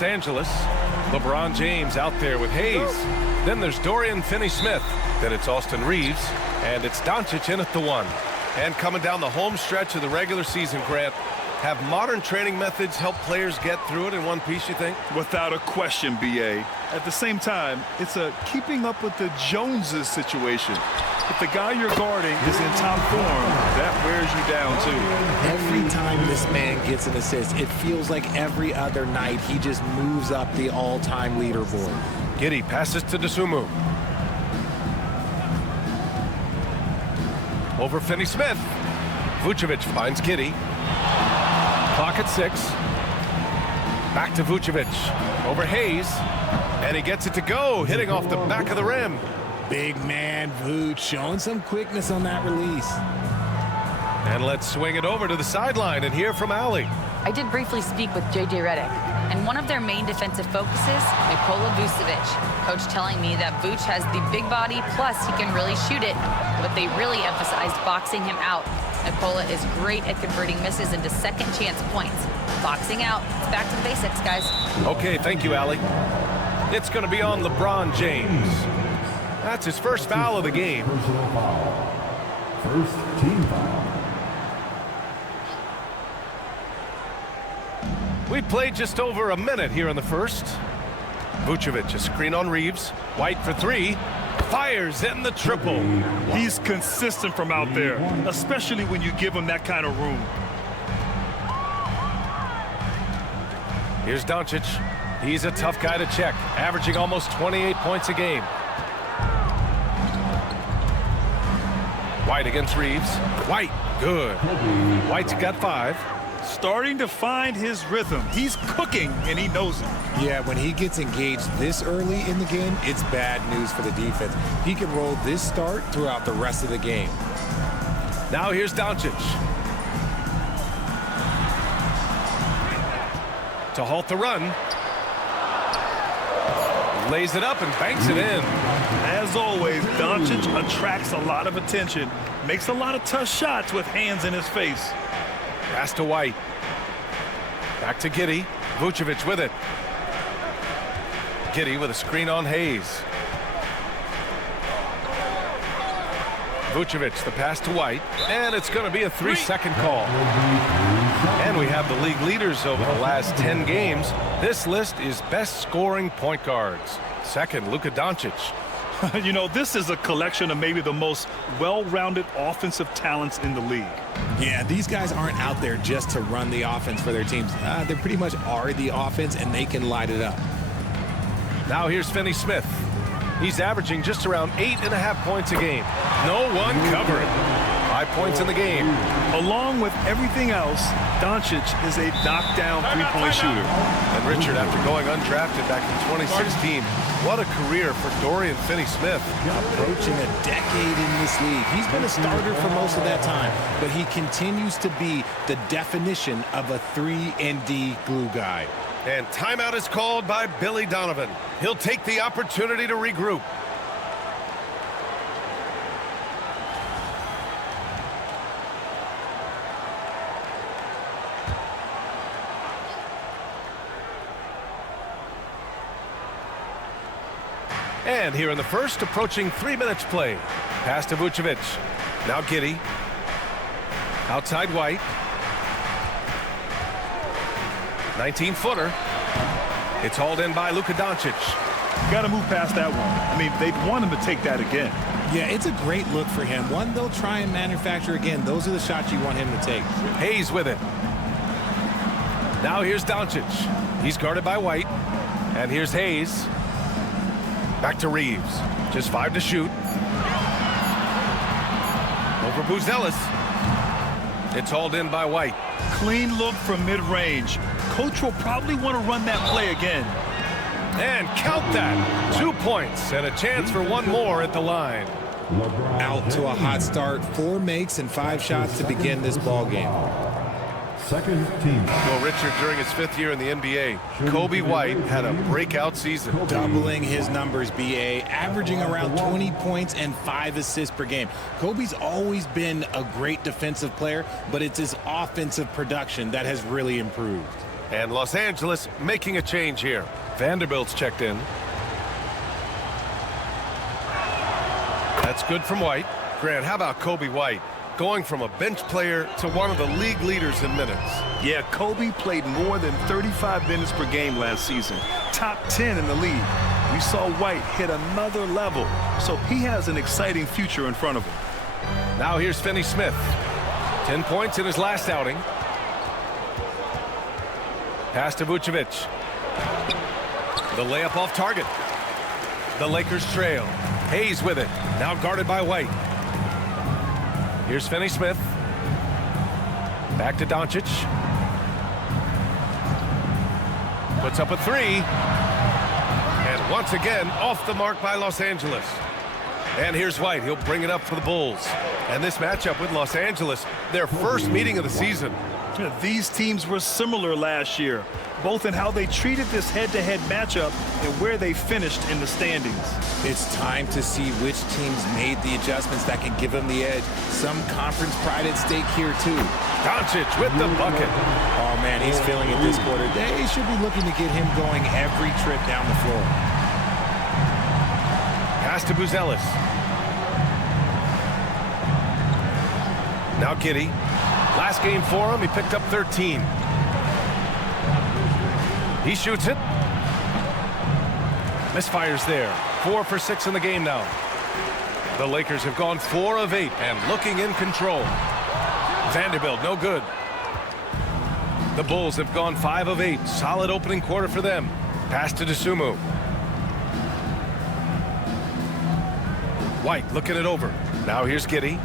Los Angeles. LeBron James out there with Hayes. Then there's Dorian Finney-Smith. Then it's Austin Reeves. And it's Doncic in at the 1. And coming down the home stretch of the regular season, Grant, have modern training methods help players get through it in one piece, you think? Without a question, B.A. At the same time, it's a keeping up with the Joneses situation. If the guy you're guarding is in top form, that wears you down, too. Every time this man gets an assist, it feels like every other night he just moves up the all-time leaderboard. Giddey passes to Dosunmu. Over Finney-Smith. Vucevic finds Giddey. Clock at 6. Back to Vucevic. Over Hayes. And he gets it to go, hitting off the back of the rim. Big man Vooch showing some quickness on that release. And let's swing it over to the sideline and hear from Allie. I did briefly speak with J.J. Redick, and one of their main defensive focuses, Nikola Vucevic. Coach telling me that Vooch has the big body, plus he can really shoot it, but they really emphasized boxing him out. Nikola is great at converting misses into second chance points. Boxing out. It's back to the basics, guys. Okay, thank you, Allie. It's going to be on LeBron James. That's his first foul of the game. First team foul. We played just over a minute here in the first. Vucevic, a screen on Reeves. White for 3. Fires in the triple. He's consistent from out there, especially when you give him that kind of room. Here's Doncic. He's a tough guy to check, averaging almost 28 points a game. White against Reeves. White, good. White's got 5. Starting to find his rhythm. He's cooking, and he knows it. Yeah, when he gets engaged this early in the game, it's bad news for the defense. He can roll this start throughout the rest of the game. Now here's Doncic. To halt the run. Lays it up and banks it in. As always, Doncic attracts a lot of attention. Makes a lot of tough shots with hands in his face. Pass to White. Back to Giddey. Vucevic with it. Giddey with a screen on Hayes. Vucevic, the pass to White. And it's going to be a 3-second call. And we have the league leaders over the last 10 games. This list is best scoring point guards. Second, Luka Doncic. You know, this is a collection of maybe the most well-rounded offensive talents in the league. Yeah, these guys aren't out there just to run the offense for their teams. They pretty much are the offense, and they can light it up. Now here's Finney-Smith. He's averaging just around 8.5 points a game. No one covering. 5 points in the game. Along with everything else, Doncic is a knockdown three-point shooter. And Richard, after going undrafted back in 2016, what a career for Dorian Finney-Smith. Approaching a decade in this league. He's been a starter for most of that time, but he continues to be the definition of a 3-and-D glue guy. And timeout is called by Billy Donovan. He'll take the opportunity to regroup. And here in the first, approaching 3 minutes play. Pass to Vucevic. Now Giddey. Outside White. 19-footer. It's hauled in by Luka Doncic. Got to move past that one. I mean, they'd want him to take that again. Yeah, it's a great look for him. One they'll try and manufacture again. Those are the shots you want him to take. Hayes with it. Now here's Doncic. He's guarded by White. And here's Hayes. Back to Reeves. Just 5 to shoot. Over Buzelis. It's hauled in by White. Clean look from mid-range. Coach will probably want to run that play again. And count that. 2 points and a chance for one more at the line. Out to a hot start. 4 makes and 5 shots to begin this ball game. Second team. Well, Richard, during his 5th year in the NBA, Kobe White had a breakout season. Doubling his numbers, B.A., averaging around 20 points and 5 assists per game. Kobe's always been a great defensive player, but it's his offensive production that has really improved. And Los Angeles making a change here. Vanderbilt's checked in. That's good from White. Grant, how about Kobe White? Going from a bench player to one of the league leaders in minutes. Yeah, Kobe played more than 35 minutes per game last season. Top 10 in the league. We saw White hit another level, so he has an exciting future in front of him. Now here's Finney-Smith. 10 points in his last outing. Pass to Vucevic. The layup off target. The Lakers trail. Hayes with it. Now guarded by White. Here's Finney-Smith. Back to Doncic. Puts up a three. And once again, off the mark by Los Angeles. And here's White. He'll bring it up for the Bulls. And this matchup with Los Angeles, their first meeting of the season. These teams were similar last year, both in how they treated this head-to-head matchup and where they finished in the standings. It's time to see which teams made the adjustments that can give them the edge. Some conference pride at stake here, too. Doncic with the bucket. Oh, man, he's feeling it this quarter. They should be looking to get him going every trip down the floor. Pass to Buzelis. Now Giddey. Last game for him, he picked up 13. He shoots it. Misfires there. 4 for 6 in the game now. The Lakers have gone 4 of 8 and looking in control. Vanderbilt, no good. The Bulls have gone 5 of 8. Solid opening quarter for them. Pass to Dosunmu. White looking it over. Now here's Giddey.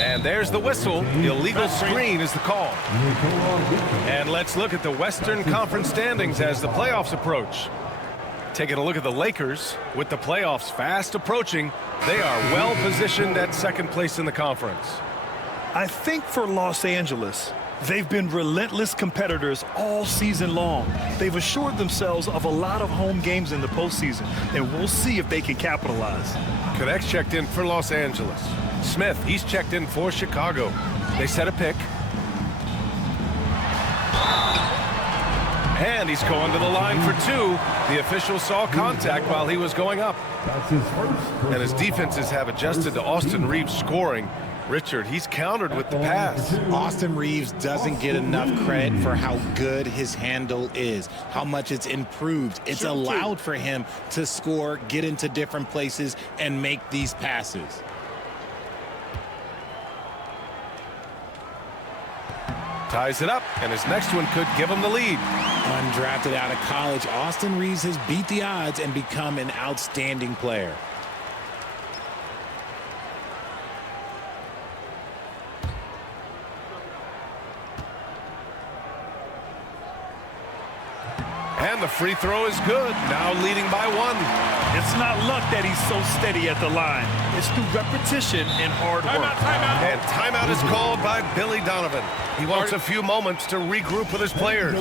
And there's the whistle. The illegal screen is the call. And let's look at the Western Conference standings as the playoffs approach. Taking a look at the Lakers. With the playoffs fast approaching, they are well positioned at second place in the conference. I think for Los Angeles, they've been relentless competitors all season long. They've assured themselves of a lot of home games in the postseason, and we'll see if they can capitalize. Connects checked in for Los Angeles. Smith, he's checked in for Chicago. They set a pick. And he's going to the line for 2. The official saw contact while he was going up. And his defenses have adjusted to Austin Reeves scoring. Richard, he's countered with the pass. Austin Reeves doesn't get enough credit for how good his handle is, how much it's improved. It's allowed for him to score, get into different places, and make these passes. Ties it up, and his next one could give him the lead. Undrafted out of college, Austin Reeves has beat the odds and become an outstanding player. And the free throw is good. Now leading by 1. It's not luck that he's so steady at the line. It's through repetition and hard work. And timeout is called by Billy Donovan. He wants a few moments to regroup with his players.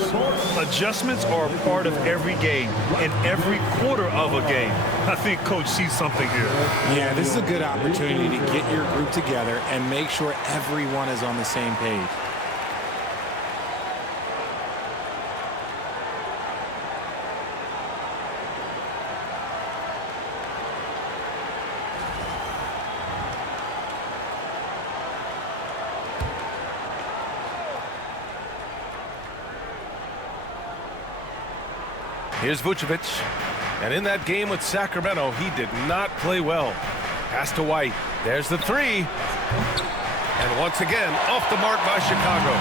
Adjustments are a part of every game and every quarter of a game. I think Coach sees something here. Yeah, this is a good opportunity to get your group together and make sure everyone is on the same page. Here's Vucevic. And in that game with Sacramento, he did not play well. Pass to White. There's the 3. And once again, off the mark by Chicago.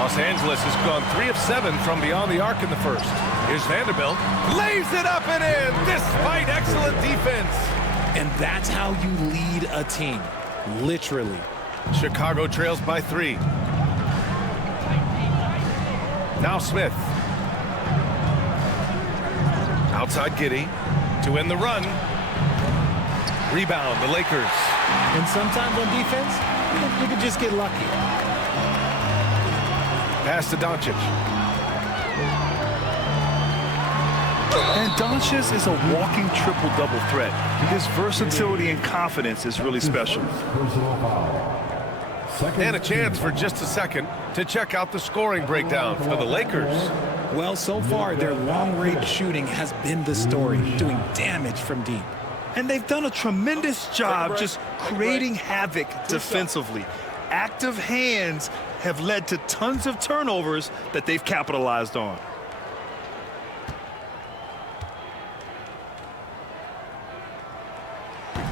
Los Angeles has gone 3 of 7 from beyond the arc in the first. Here's Vanderbilt. Lays it up and in, despite excellent defense. And that's how you lead a team, literally. Chicago trails by 3. Now Smith. Outside Giddey to win the run. Rebound, the Lakers. And sometimes on defense, you can just get lucky. Pass to Doncic. And Doncic is a walking triple-double threat. His versatility and confidence is really special. And a chance for just a second to check out the scoring breakdown for the Lakers. Well, so far, their long-range shooting has been the story, doing damage from deep. And they've done a tremendous job just creating havoc defensively. Active hands have led to tons of turnovers that they've capitalized on.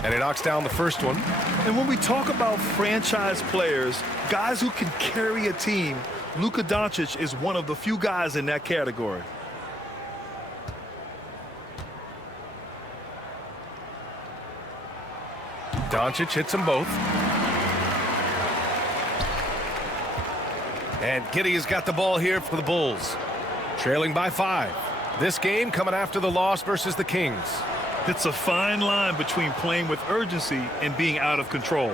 And he knocks down the first one. And when we talk about franchise players, guys who can carry a team, Luka Doncic is one of the few guys in that category. Doncic hits them both. And Giddey has got the ball here for the Bulls. Trailing by 5. This game coming after the loss versus the Kings. It's a fine line between playing with urgency and being out of control.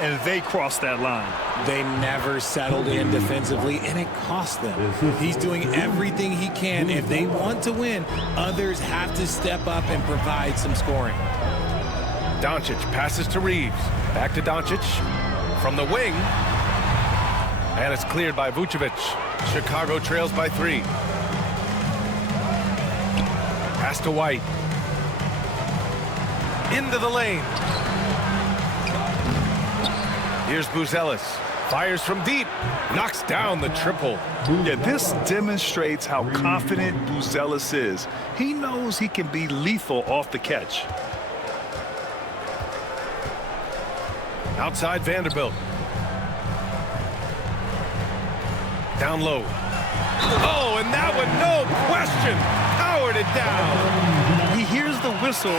And they crossed that line. They never settled in defensively, and it cost them. He's doing everything he can. If they want to win, others have to step up and provide some scoring. Doncic passes to Reeves. Back to Doncic. From the wing. And it's cleared by Vucevic. Chicago trails by 3. Pass to White. Into the lane. Here's Buzelis. Fires from deep. Knocks down the triple. Yeah, this demonstrates how confident Buzelis is. He knows he can be lethal off the catch. Outside Vanderbilt. Down low. Oh, and that one, no question, powered it down. He hears the whistle,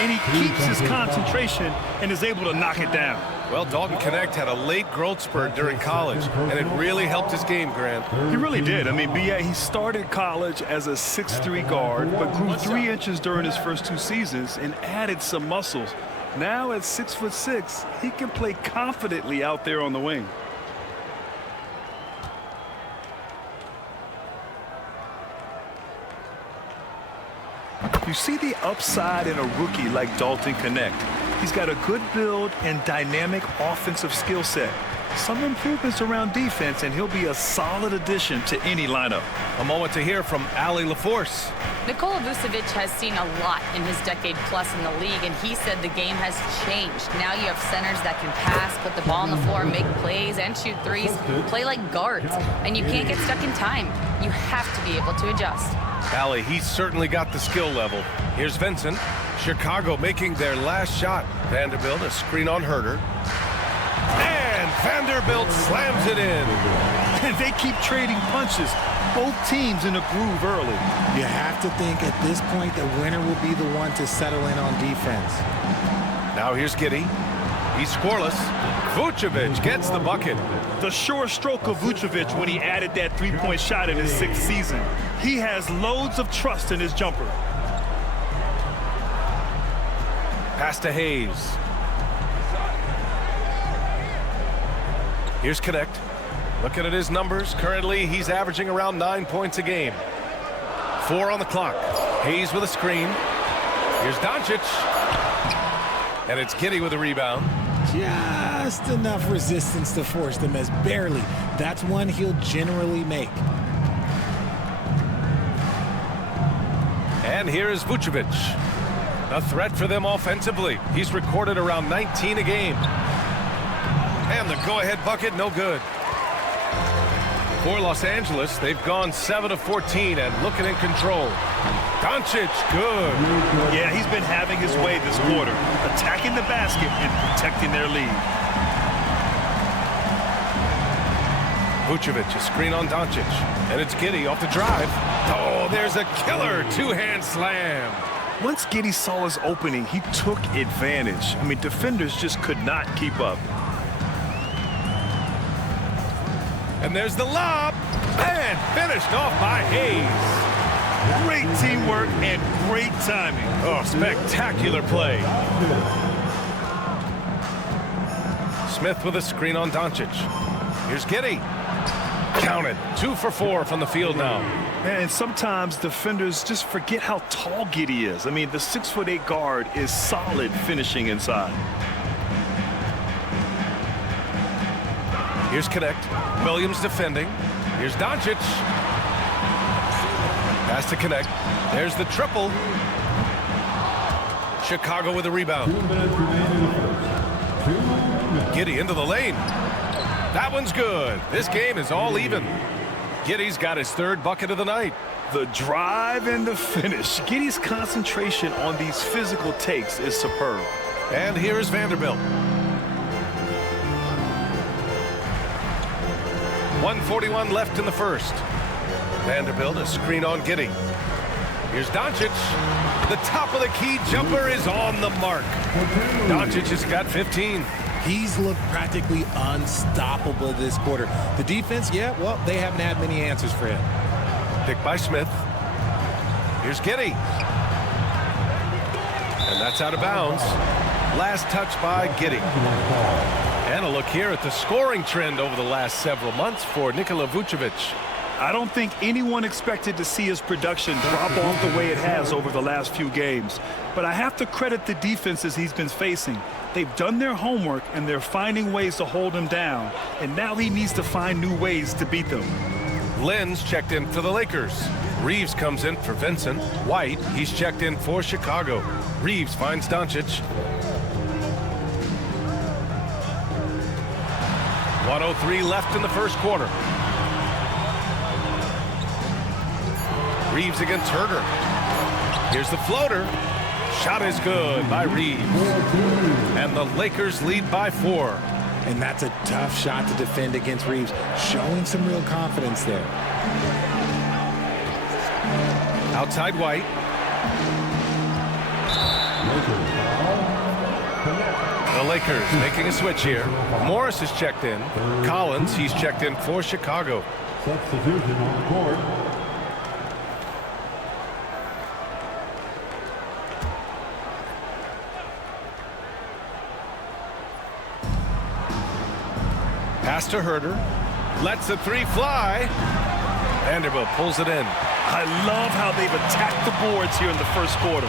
and he keeps his concentration and is able to knock it down. Well, Dalton Connect had a late growth spurt during college, and it really helped his game, Grant. He really did. I mean, B.A., he started college as a 6'3" guard, but grew 3 inches during his first 2 seasons and added some muscles. Now at 6'6", he can play confidently out there on the wing. You see the upside in a rookie like Dalton Connect. He's got a good build and dynamic offensive skill set. Some improvements around defense, and he'll be a solid addition to any lineup. A moment to hear from Allie LaForce. Nikola Vucevic has seen a lot in his decade plus in the league, and he said the game has changed. Now you have centers that can pass, put the ball on the floor, make plays, and shoot threes, play like guards, and you can't get stuck in time. You have to be able to adjust. Allie, he's certainly got the skill level. Here's Vincent. Chicago making their last shot. Vanderbilt, a screen on Herter. And Vanderbilt slams it in. And they keep trading punches. Both teams in a groove early. You have to think at this point the winner will be the one to settle in on defense. Now here's Giddey. He's scoreless. Vucevic gets the bucket. The sure stroke of Vucevic when he added that three-point shot in his 6th season. He has loads of trust in his jumper. Pass to Hayes. Here's Connect. Looking at his numbers, currently he's averaging around 9 points a game. 4 on the clock. Hayes with a screen. Here's Doncic. And it's Giddey with a rebound. Just enough resistance to force them as barely. That's one he'll generally make. And here is Vucevic. A threat for them offensively. He's recorded around 19 a game. And the go-ahead bucket, no good. For Los Angeles, they've gone 7 of 14 and looking in control. Doncic, good. Yeah, he's been having his way this quarter, attacking the basket and protecting their lead. Vucevic, a screen on Doncic. And it's Giddey off the drive. Oh, there's a killer two-hand slam. Once Giddey saw his opening, he took advantage. I mean, defenders just could not keep up. And there's the lob. And finished off by Hayes. Great teamwork and great timing. Oh, spectacular play. Smith with a screen on Doncic. Here's Giddey. Counted. 2 for 4 from the field now. And sometimes defenders just forget how tall Giddey is. I mean, the 6'8" guard is solid finishing inside. Here's Connect. Williams defending. Here's Doncic. Pass to Connect. There's the triple. Chicago with a rebound. 2 minutes remaining in the first. 2 minutes. Giddey into the lane. That one's good. This game is all even. Giddey's got his third bucket of the night. The drive and the finish. Giddey's concentration on these physical takes is superb. And here's Vanderbilt. 1:41 left in the first. Vanderbilt, a screen on Giddey. Here's Doncic. The top of the key jumper is on the mark. Doncic has got 15. He's looked practically unstoppable this quarter. The defense, yeah, well, they haven't had many answers for him. Picked by Smith. Here's Giddey. And that's out of bounds. Last touch by Giddey. And a look here at the scoring trend over the last several months for Nikola Vucevic. I don't think anyone expected to see his production drop off the way it has over the last few games. But I have to credit the defenses he's been facing. They've done their homework, and they're finding ways to hold him down. And now he needs to find new ways to beat them. Lynn's checked in for the Lakers. Reeves comes in for Vincent. White, he's checked in for Chicago. Reeves finds Doncic. 1:03 left in the first quarter. Reeves against Herter. Here's the floater. Shot is good by Reeves. And the Lakers lead by 4. And that's a tough shot to defend against Reeves, showing some real confidence there. Outside White. The Lakers making a switch here. Morris is checked in. Collins, he's checked in for Chicago. Substitution on the court. Pass to Herter. Lets the three fly. Vanderbilt pulls it in. I love how they've attacked the boards here in the first quarter.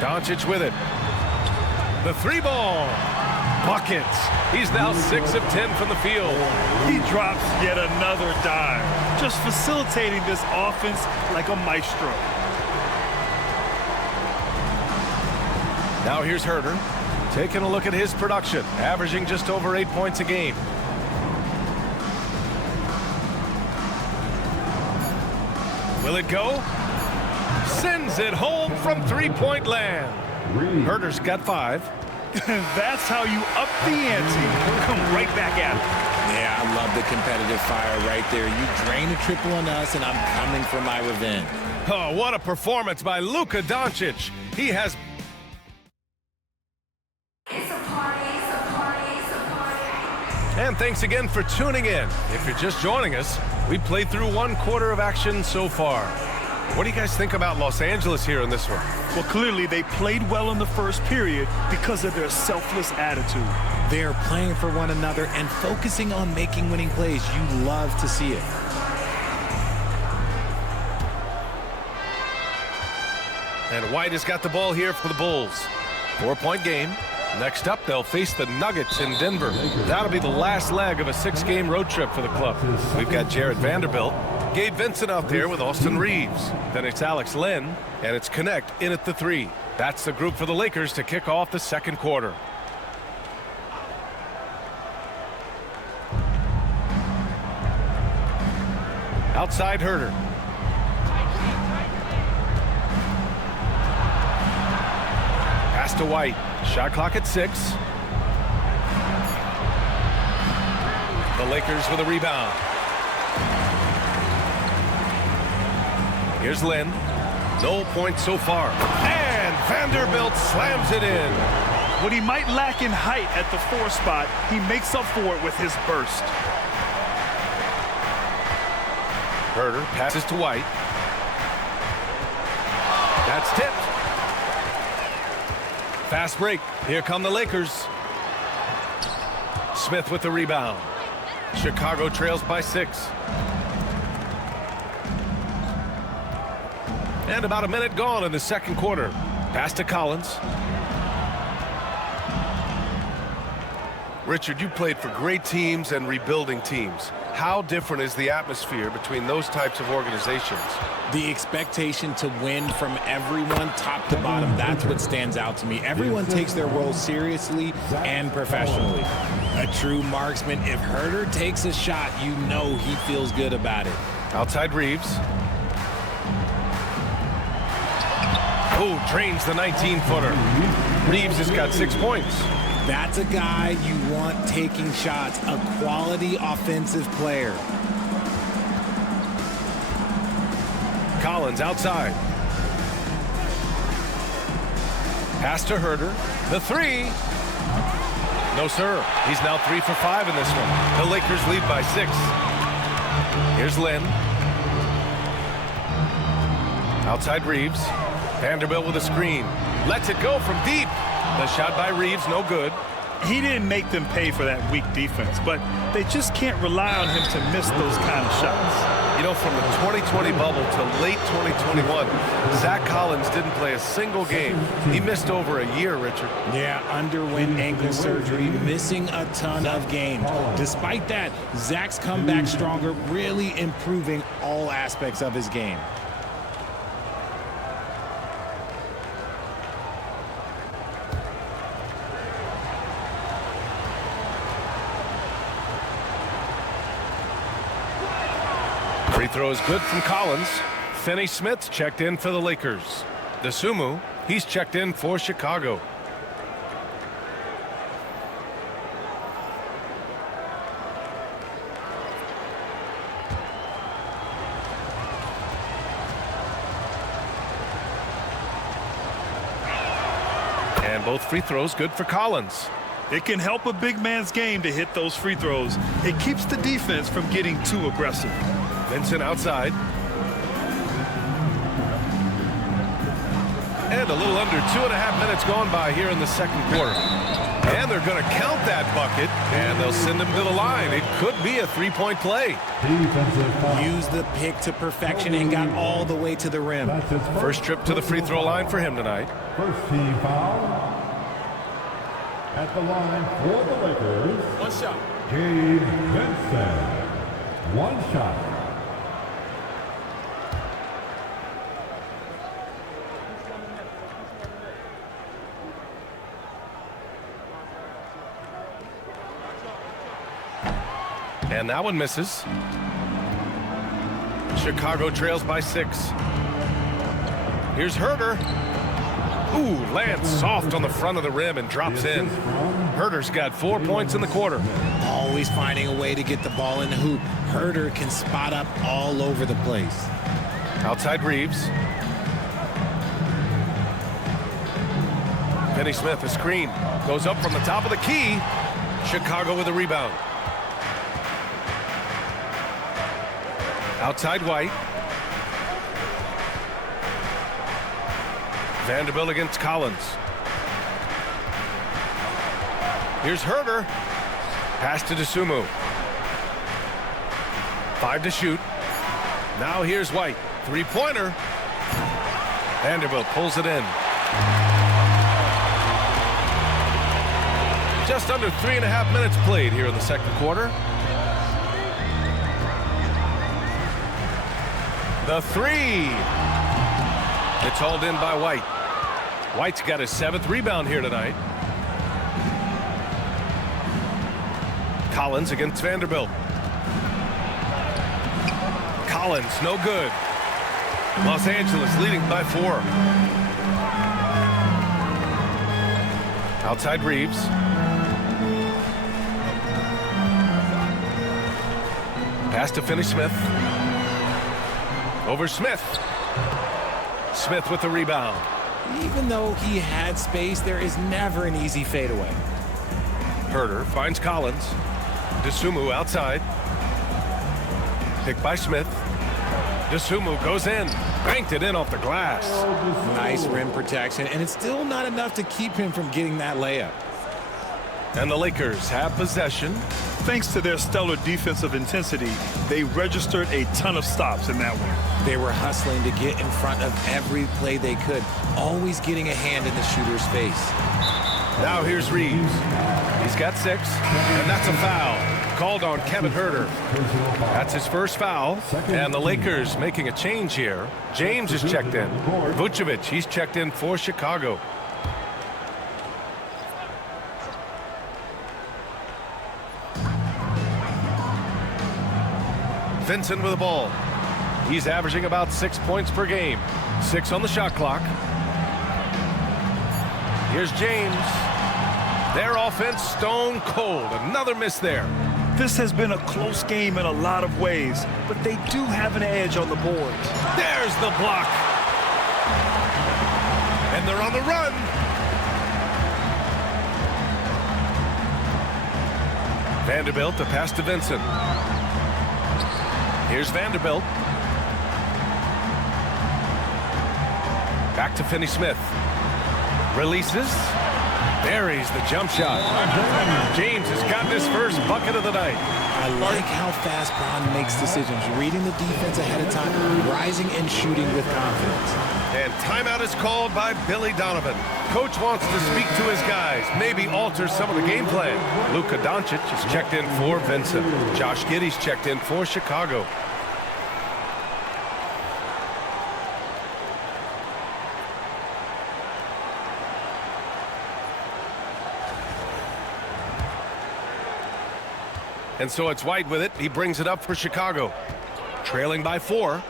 Doncic with it. The three ball. Buckets. He's now 6 of 10 from the field. He drops yet another dime, just facilitating this offense like a maestro. Now here's Herter. Taking a look at his production, averaging just over 8 points a game. Will it go? Sends it home from three-point land. Herter's got 5. That's how you up the ante. Come right back at it. Yeah, I love the competitive fire right there. You drain a triple on us, and I'm coming for my revenge. Oh, what a performance by Luka Doncic. He has... And thanks again for tuning in. If you're just joining us, we played through 1 quarter of action so far. What do you guys think about Los Angeles here in this one? Well, clearly they played well in the first period because of their selfless attitude. They're playing for one another and focusing on making winning plays. You love to see it. And White has got the ball here for the Bulls. 4-point game. Next up, they'll face the Nuggets in Denver. That'll be the last leg of a 6-game road trip for the club. We've got Jared Vanderbilt, Gabe Vincent out there with Austin Reeves. Then it's Alex Len, and it's Connect in at the 3. That's the group for the Lakers to kick off the second quarter. Outside Herter. Pass to White. Shot clock at 6. The Lakers with a rebound. Here's Lynn. No points so far. And Vanderbilt slams it in. What he might lack in height at the 4 spot, he makes up for it with his burst. Herter passes to White. That's tipped. Fast break. Here come the Lakers. Smith with the rebound. Chicago trails by 6. And about a minute gone in the second quarter. Pass to Collins. Richard, you played for great teams and rebuilding teams. How different is the atmosphere between those types of organizations? The expectation to win from everyone, top to bottom, that's what stands out to me. Everyone takes their role seriously and professionally. A true marksman, if Herder takes a shot, you know he feels good about it. Outside Reeves. Oh, drains the 19-footer. Reeves has got 6 points. That's a guy you want taking shots, a quality offensive player. Collins outside. Pass to Herder. The three. No, sir. He's now 3 for 5 in this one. The Lakers lead by 6. Here's Lynn. Outside Reeves. Vanderbilt with a screen. Lets it go from deep. The shot by Reeves, no good. He didn't make them pay for that weak defense, but they just can't rely on him to miss those kind of shots. You know, from the 2020 bubble to late 2021, Zach Collins didn't play a single game. He missed over a year, Richard. Yeah, underwent ankle surgery, missing a ton of games. Despite that, Zach's come back stronger, really improving all aspects of his game. Free throw is good from Collins. Finney Smith's checked in for the Lakers. DeSumo, he's checked in for Chicago. And both free throws good for Collins. It can help a big man's game to hit those free throws. It keeps the defense from getting too aggressive. Vincent outside. And a little under 2.5 minutes gone by here in the second quarter. And they're going to count that bucket, and they'll send him to the line. It could be a three-point play. Used the pick to perfection and got all the way to the rim. First trip to the free throw line for him tonight. First team foul. At the line for the Lakers. One shot. Gabe Vincent. One shot. And that one misses. Chicago trails by 6. Here's Herder. Ooh, lands soft on the front of the rim and drops in. Herder's got 4 points in the quarter. Always finding a way to get the ball in the hoop. Herder can spot up all over the place. Outside Reeves. Finney Smith, a screen. Goes up from the top of the key. Chicago with a rebound. Outside White. Vanderbilt against Collins. Here's Herder. Pass to DeSumo. 5 to shoot. Now here's White. Three-pointer. Vanderbilt pulls it in. Just under 3.5 minutes played here in the second quarter. The three. It's hauled in by White. White's got his 7th rebound here tonight. Collins against Vanderbilt. Collins, no good. Los Angeles leading by 4. Outside Reeves. Pass to Finney Smith. Over Smith. Smith with the rebound. Even though he had space, there is never an easy fadeaway. Herder finds Collins. DeSumo outside. Picked by Smith. DeSumo goes in. Banked it in off the glass. Nice rim protection, and it's still not enough to keep him from getting that layup. And the Lakers have possession. Thanks to their stellar defensive intensity, they registered a ton of stops in that one. They were hustling to get in front of every play they could, always getting a hand in the shooter's face. Now here's Reeves. He's got 6, and that's a foul. Called on Kevin Huerter. That's his first foul, and the Lakers making a change here. James is checked in. Vucevic, he's checked in for Chicago. Vincent with the ball. He's averaging about 6 points per game. 6 on the shot clock. Here's James. Their offense stone cold. Another miss there. This has been a close game in a lot of ways, but they do have an edge on the board. There's the block. And they're on the run. Vanderbilt to pass to Vincent. Here's Vanderbilt. Back to Finney-Smith. Releases. Buries the jump shot. James has gotten his first bucket of the night. I like how fast Bron makes decisions, reading the defense ahead of time, rising and shooting with confidence. And timeout is called by Billy Donovan. Coach wants to speak to his guys, maybe alter some of the game plan. Luka Doncic is checked in for Vincent. Josh Giddey's checked in for Chicago. And so it's White with it. He brings it up for Chicago. Trailing by 4.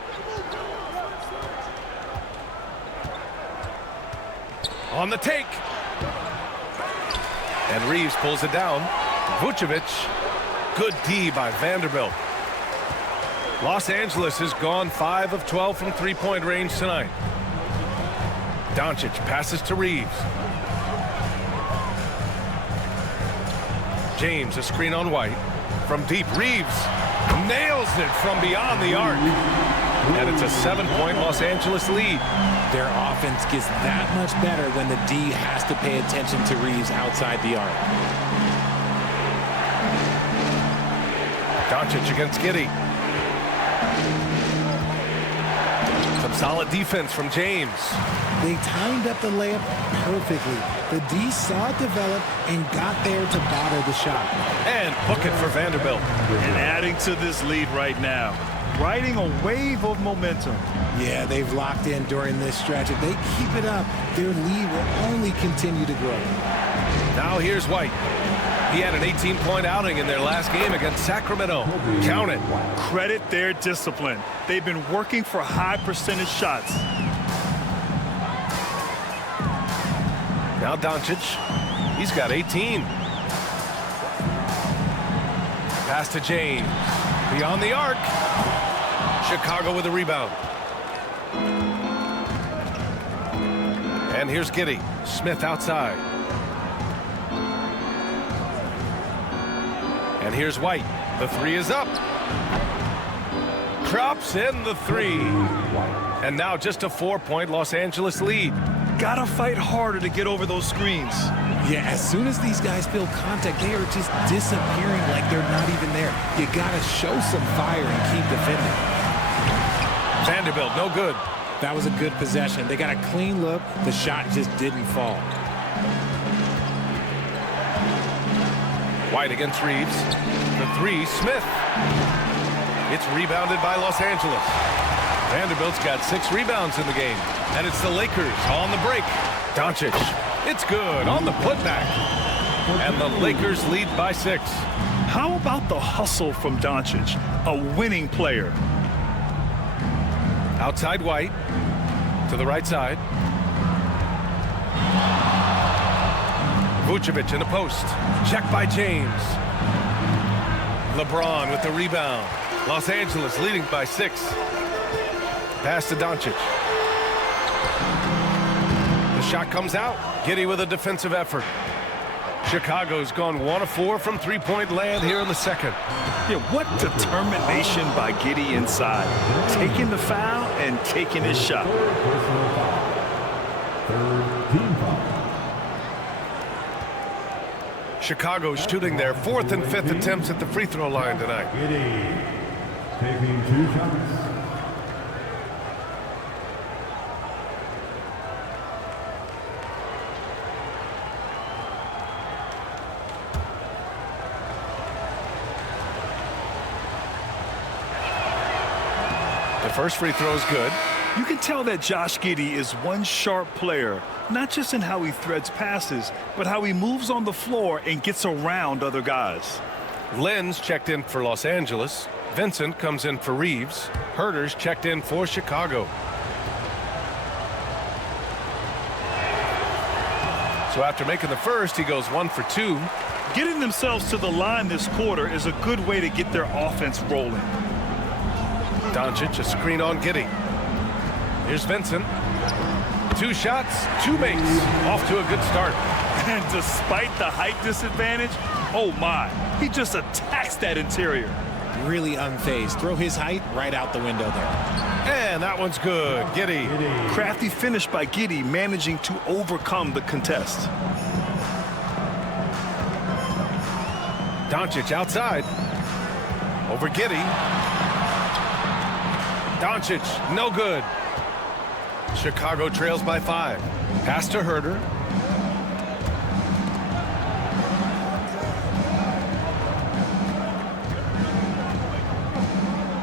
On the take. And Reeves pulls it down. Vucevic. Good D by Vanderbilt. Los Angeles has gone 5 of 12 from three-point range tonight. Doncic passes to Reeves. James, a screen on White. From deep, Reeves nails it from beyond the arc. And it's a 7-point Los Angeles lead. Their offense gets that much better when the D has to pay attention to Reeves outside the arc. Doncic against Giddey. Some solid defense from James. They timed up the layup perfectly. The D saw it develop and got there to bother the shot. And book it for Vanderbilt. And adding to this lead right now. Riding a wave of momentum. Yeah, they've locked in during this stretch. If they keep it up, their lead will only continue to grow. Now here's White. He had an 18-point outing in their last game against Sacramento. Count it. Credit their discipline. They've been working for high percentage shots. Now Doncic. He's got 18. Pass to James. Beyond the arc. Chicago with a rebound. And here's Giddey. Smith outside. And here's White. The 3 is up. Drops in the 3. And now just a 4-point Los Angeles lead. Gotta fight harder to get over those screens. Yeah, as soon as these guys feel contact, they are just disappearing like they're not even there. You gotta show some fire and keep defending. Vanderbilt, no good. That was a good possession. They got a clean look. The shot just didn't fall. White against Reeves. The 3, Smith. It's rebounded by Los Angeles. Vanderbilt's got 6 rebounds in the game. And it's the Lakers on the break. Doncic. It's good on the putback. And the Lakers lead by 6. How about the hustle from Doncic, a winning player? Outside White. To the right side. Vucevic in the post. Check by James. LeBron with the rebound. Los Angeles leading by 6. Pass to Doncic. The shot comes out. Giddey with a defensive effort. Chicago's gone 1 of 4 from three-point land here in the second. Yeah, what determination by Giddey inside. Taking the foul and taking his shot. Third team foul. Chicago's shooting their 4th and 5th attempts at the free throw line tonight. Giddey taking 2 shots. First free throw is good. You can tell that Josh Giddey is one sharp player, not just in how he threads passes, but how he moves on the floor and gets around other guys. Lynn's checked in for Los Angeles. Vincent comes in for Reeves. Herter's checked in for Chicago. So after making the first, he goes 1 for 2. Getting themselves to the line this quarter is a good way to get their offense rolling. Doncic, a screen on Giddey. Here's Vincent. 2 shots, 2 makes. Off to a good start. And despite the height disadvantage, oh my, he just attacks that interior. Really unfazed. Throw his height right out the window there. And that one's good. Giddey. Crafty finish by Giddey, managing to overcome the contest. Doncic outside. Over Giddey. Doncic, no good. Chicago trails by 5. Pass to Herter.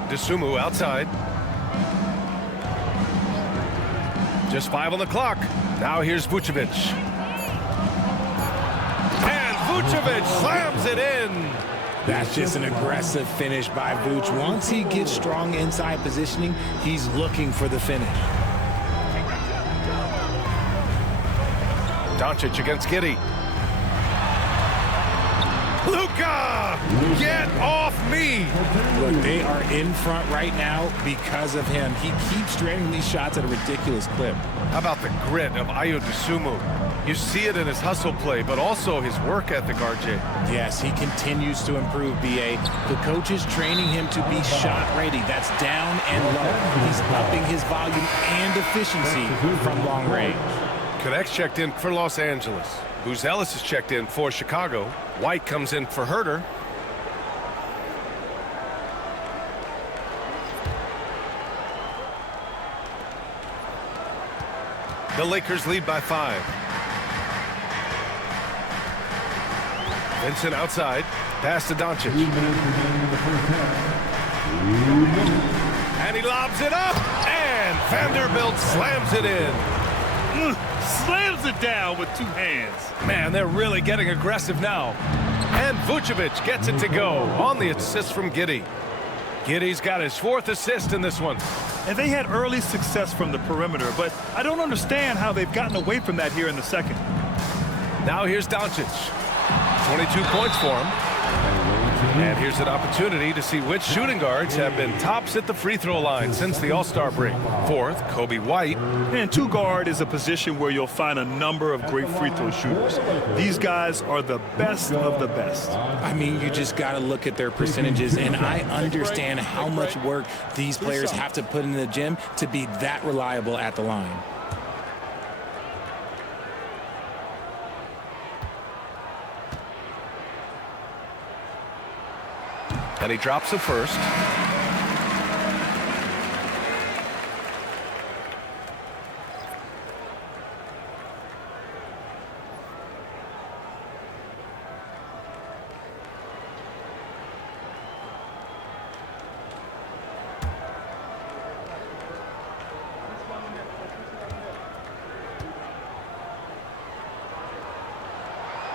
DeSumo outside. Just 5 on the clock. Now here's Vucevic. And Vucevic slams it in. That's just an aggressive finish by Vooch. Once he gets strong inside positioning, he's looking for the finish. Doncic against Giddey. Luka! Get off me! Look, they are in front right now because of him. He keeps draining these shots at a ridiculous clip. How about the grit of Ayo DeSumo? You see it in his hustle play, but also his work ethic, RJ. Yes, he continues to improve, BA. The coach is training him to be shot ready. That's down and low. He's upping his volume and efficiency from long range. Connect's checked in for Los Angeles. Buzelis is checked in for Chicago. White comes in for Herter. The Lakers lead by 5. Vincent outside. Pass to Doncic. And he lobs it up. And Vanderbilt slams it in. Slams it down with 2 hands. Man, they're really getting aggressive now. And Vucevic gets it to go on the assist from Giddey. Giddey's got his 4th assist in this one. And they had early success from the perimeter, but I don't understand how they've gotten away from that here in the second. Now here's Doncic. 22 points for him. And here's an opportunity to see which shooting guards have been tops at the free throw line since the All-Star break. 4th, Kobe White. And 2 guard is a position where you'll find a number of great free throw shooters. These guys are the best of the best. I mean, you just got to look at their percentages, and I understand how much work these players have to put in the gym to be that reliable at the line. And he drops the first.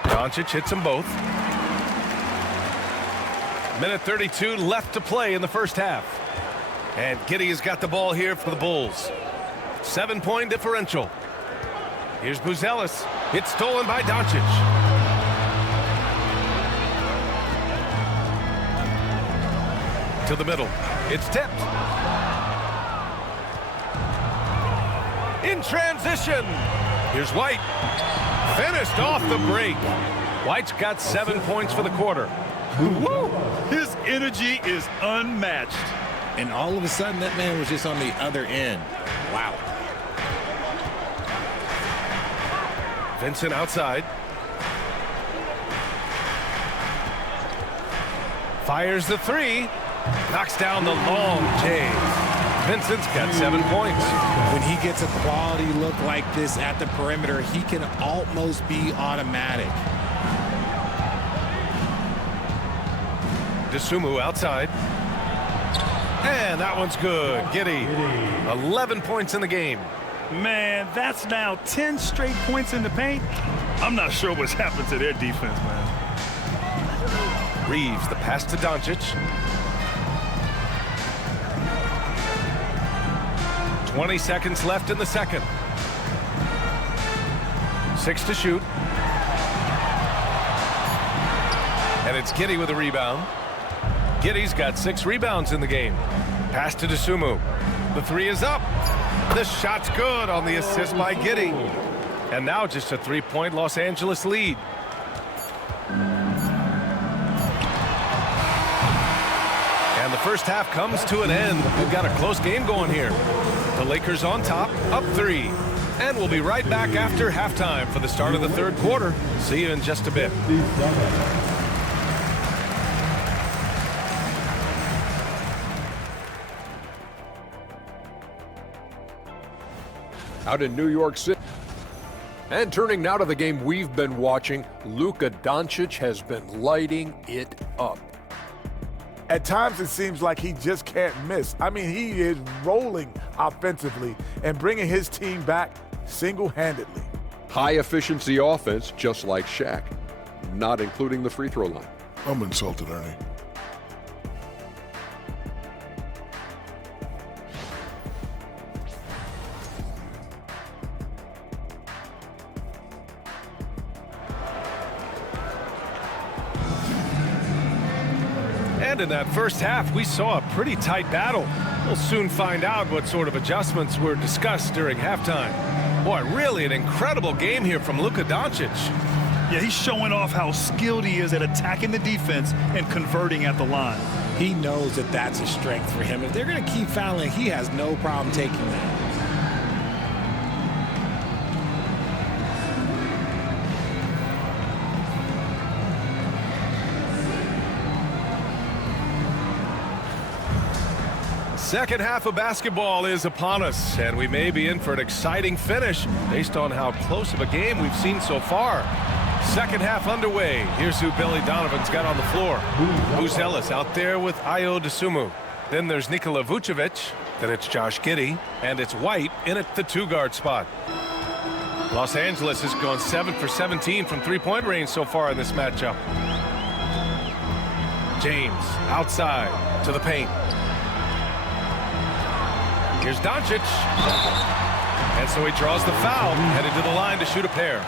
Doncic hits them both. Minute 32 left to play in the first half. And Giddey has got the ball here for the Bulls. 7-point differential. Here's Buzelis. It's stolen by Doncic. To the middle. It's tipped. In transition. Here's White. Finished off the break. White's got 7 points for the quarter. Woo! His energy is unmatched. And all of a sudden, that man was just on the other end. Wow. Vincent outside. Fires the 3. Knocks down the long J. Vincent's got 7 points. When he gets a quality look like this at the perimeter, he can almost be automatic. DeSumo outside. And that one's good. Giddey, 11 points in the game. Man, that's now 10 straight points in the paint. I'm not sure what's happened to their defense, man. Reeves, the pass to Doncic. 20 seconds left in the second. 6 to shoot. And it's Giddey with a rebound. Giddey's got 6 rebounds in the game. Pass to Dosunmu. The three is up. The shot's good on the assist by Giddey. And now just a 3-point Los Angeles lead. And the first half comes to an end. We've got a close game going here. The Lakers on top, up 3. And we'll be right back after halftime for the start of the third quarter. See you in just a bit. Out in New York City. And turning now to the game we've been watching, Luka Doncic has been lighting it up. At times it seems like he just can't miss. I mean, he is rolling offensively and bringing his team back single-handedly. High efficiency offense, just like Shaq, not including the free throw line. I'm insulted, Ernie. And in that first half, we saw a pretty tight battle. We'll soon find out what sort of adjustments were discussed during halftime. Boy, really an incredible game here from Luka Doncic. Yeah, he's showing off how skilled he is at attacking the defense and converting at the line. He knows that that's a strength for him. If they're going to keep fouling, he has no problem taking that. Second half of basketball is upon us, and we may be in for an exciting finish based on how close of a game we've seen so far. Second half underway. Here's who Billy Donovan's got on the floor. Buzelis out there with Ayo Dosunmu. Then there's Nikola Vucevic. Then it's Josh Giddey. And it's White in at the 2-guard spot. Los Angeles has gone 7 for 17 from three-point range so far in this matchup. James outside to the paint. Here's Doncic. And so he draws the foul, headed to the line to shoot a pair.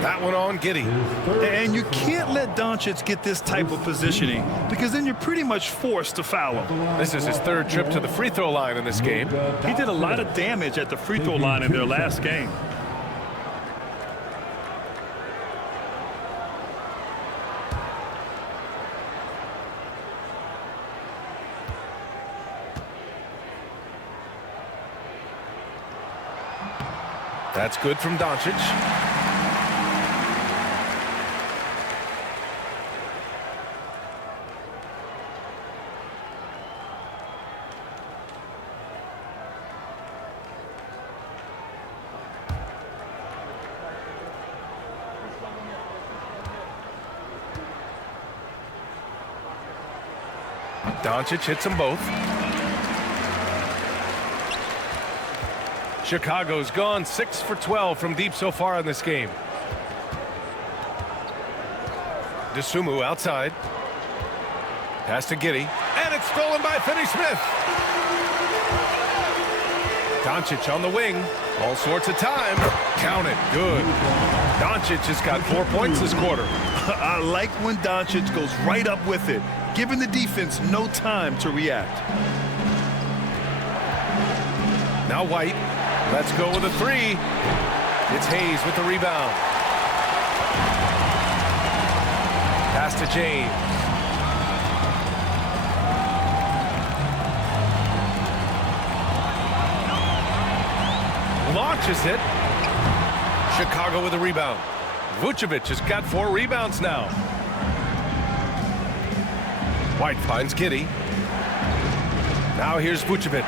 That one on Giddey. And you can't let Doncic get this type of positioning because then you're pretty much forced to foul him. This is his third trip to the free throw line in this game. He did a lot of damage at the free throw line in their last game. That's good from Doncic. Doncic hits them both. Chicago's gone 6 for 12 from deep so far in this game. Dosunmu outside. Pass to Giddey. And it's stolen by Finney-Smith. Doncic on the wing. All sorts of time. Count it. Good. Doncic has got 4 points this quarter. I like when Doncic goes right up with it, giving the defense no time to react. Now White. Let's go with a three. It's Hayes with the rebound. Pass to James. Launches it. Chicago with a rebound. Vucevic has got 4 rebounds now. White finds Giddey. Now here's Vucevic.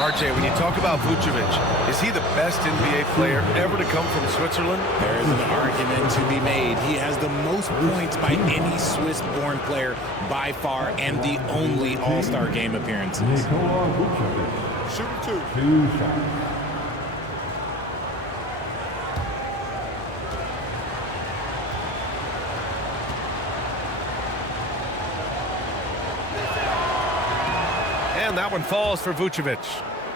RJ, when you talk about Vucevic, is he the best NBA player ever to come from Switzerland? There is an argument to be made. He has the most points by any Swiss-born player by far and the only All-Star game appearances. Nikola Vucevic. Shooting 2. 2 shots. And that one falls for Vucevic.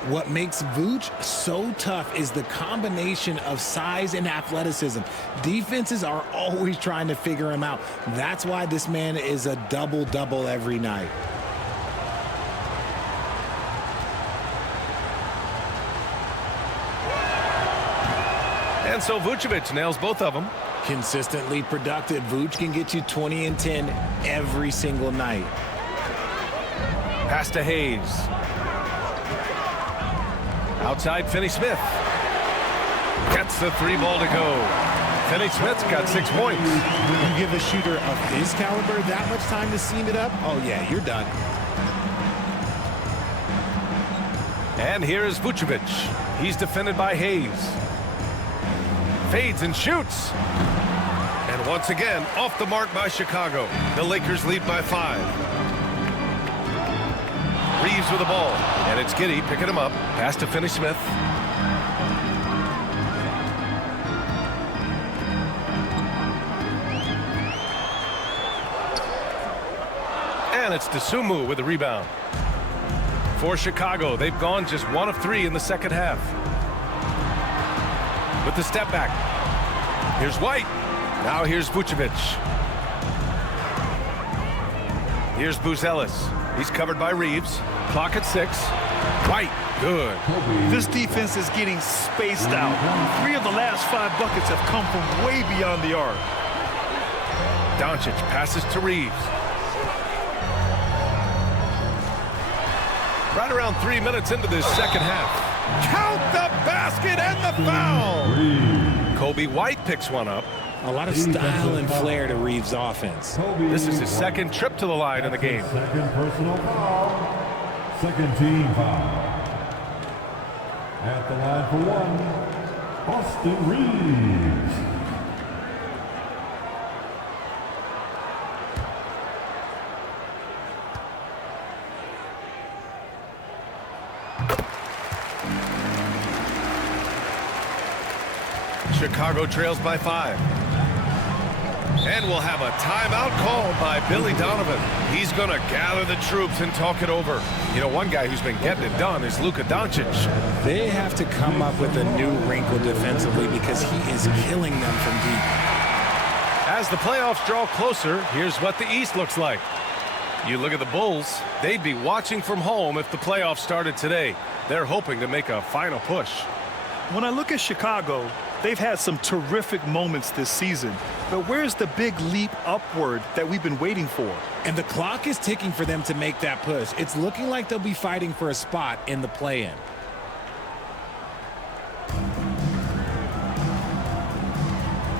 What makes Vooch so tough is the combination of size and athleticism. Defenses are always trying to figure him out. That's why this man is a double-double every night. And so Vucevic nails both of them. Consistently productive, Vooch can get you 20 and 10 every single night. Pass to Hayes. Outside, Finney-Smith. Gets the 3 ball to go. Finney-Smith's got 6 points. You give a shooter of his caliber that much time to seam it up, oh yeah, you're done. And here is Vucevic. He's defended by Hayes. Fades and shoots. And once again, off the mark by Chicago. The Lakers lead by 5. Reeves with the ball, and it's Giddey picking him up. Pass to Finney-Smith. And it's Dosunmu with the rebound. For Chicago, they've gone just 1 of 3 in the second half. With the step back. Here's White. Now here's Vucevic. Here's Buzelis. He's covered by Reeves. Clock at 6. White, good. This defense is getting spaced out. 3 of the last 5 buckets have come from way beyond the arc. Doncic passes to Reeves. Right around 3 minutes into this second half. Count the basket and the foul. Kobe White picks one up. A lot of style and flair to Reeves' offense. This is his second trip to the line in the game. Second personal foul. Second team foul. At the line for 1, Austin Reeves. Chicago trails by 5. And we'll have a timeout called by Billy Donovan. He's going to gather the troops and talk it over. You know, one guy who's been getting it done is Luka Doncic. They have to come up with a new wrinkle defensively because he is killing them from deep. As the playoffs draw closer, here's what the East looks like. You look at the Bulls, they'd be watching from home if the playoffs started today. They're hoping to make a final push. When I look at Chicago, they've had some terrific moments this season. But where's the big leap upward that we've been waiting for? And the clock is ticking for them to make that push. It's looking like they'll be fighting for a spot in the play-in.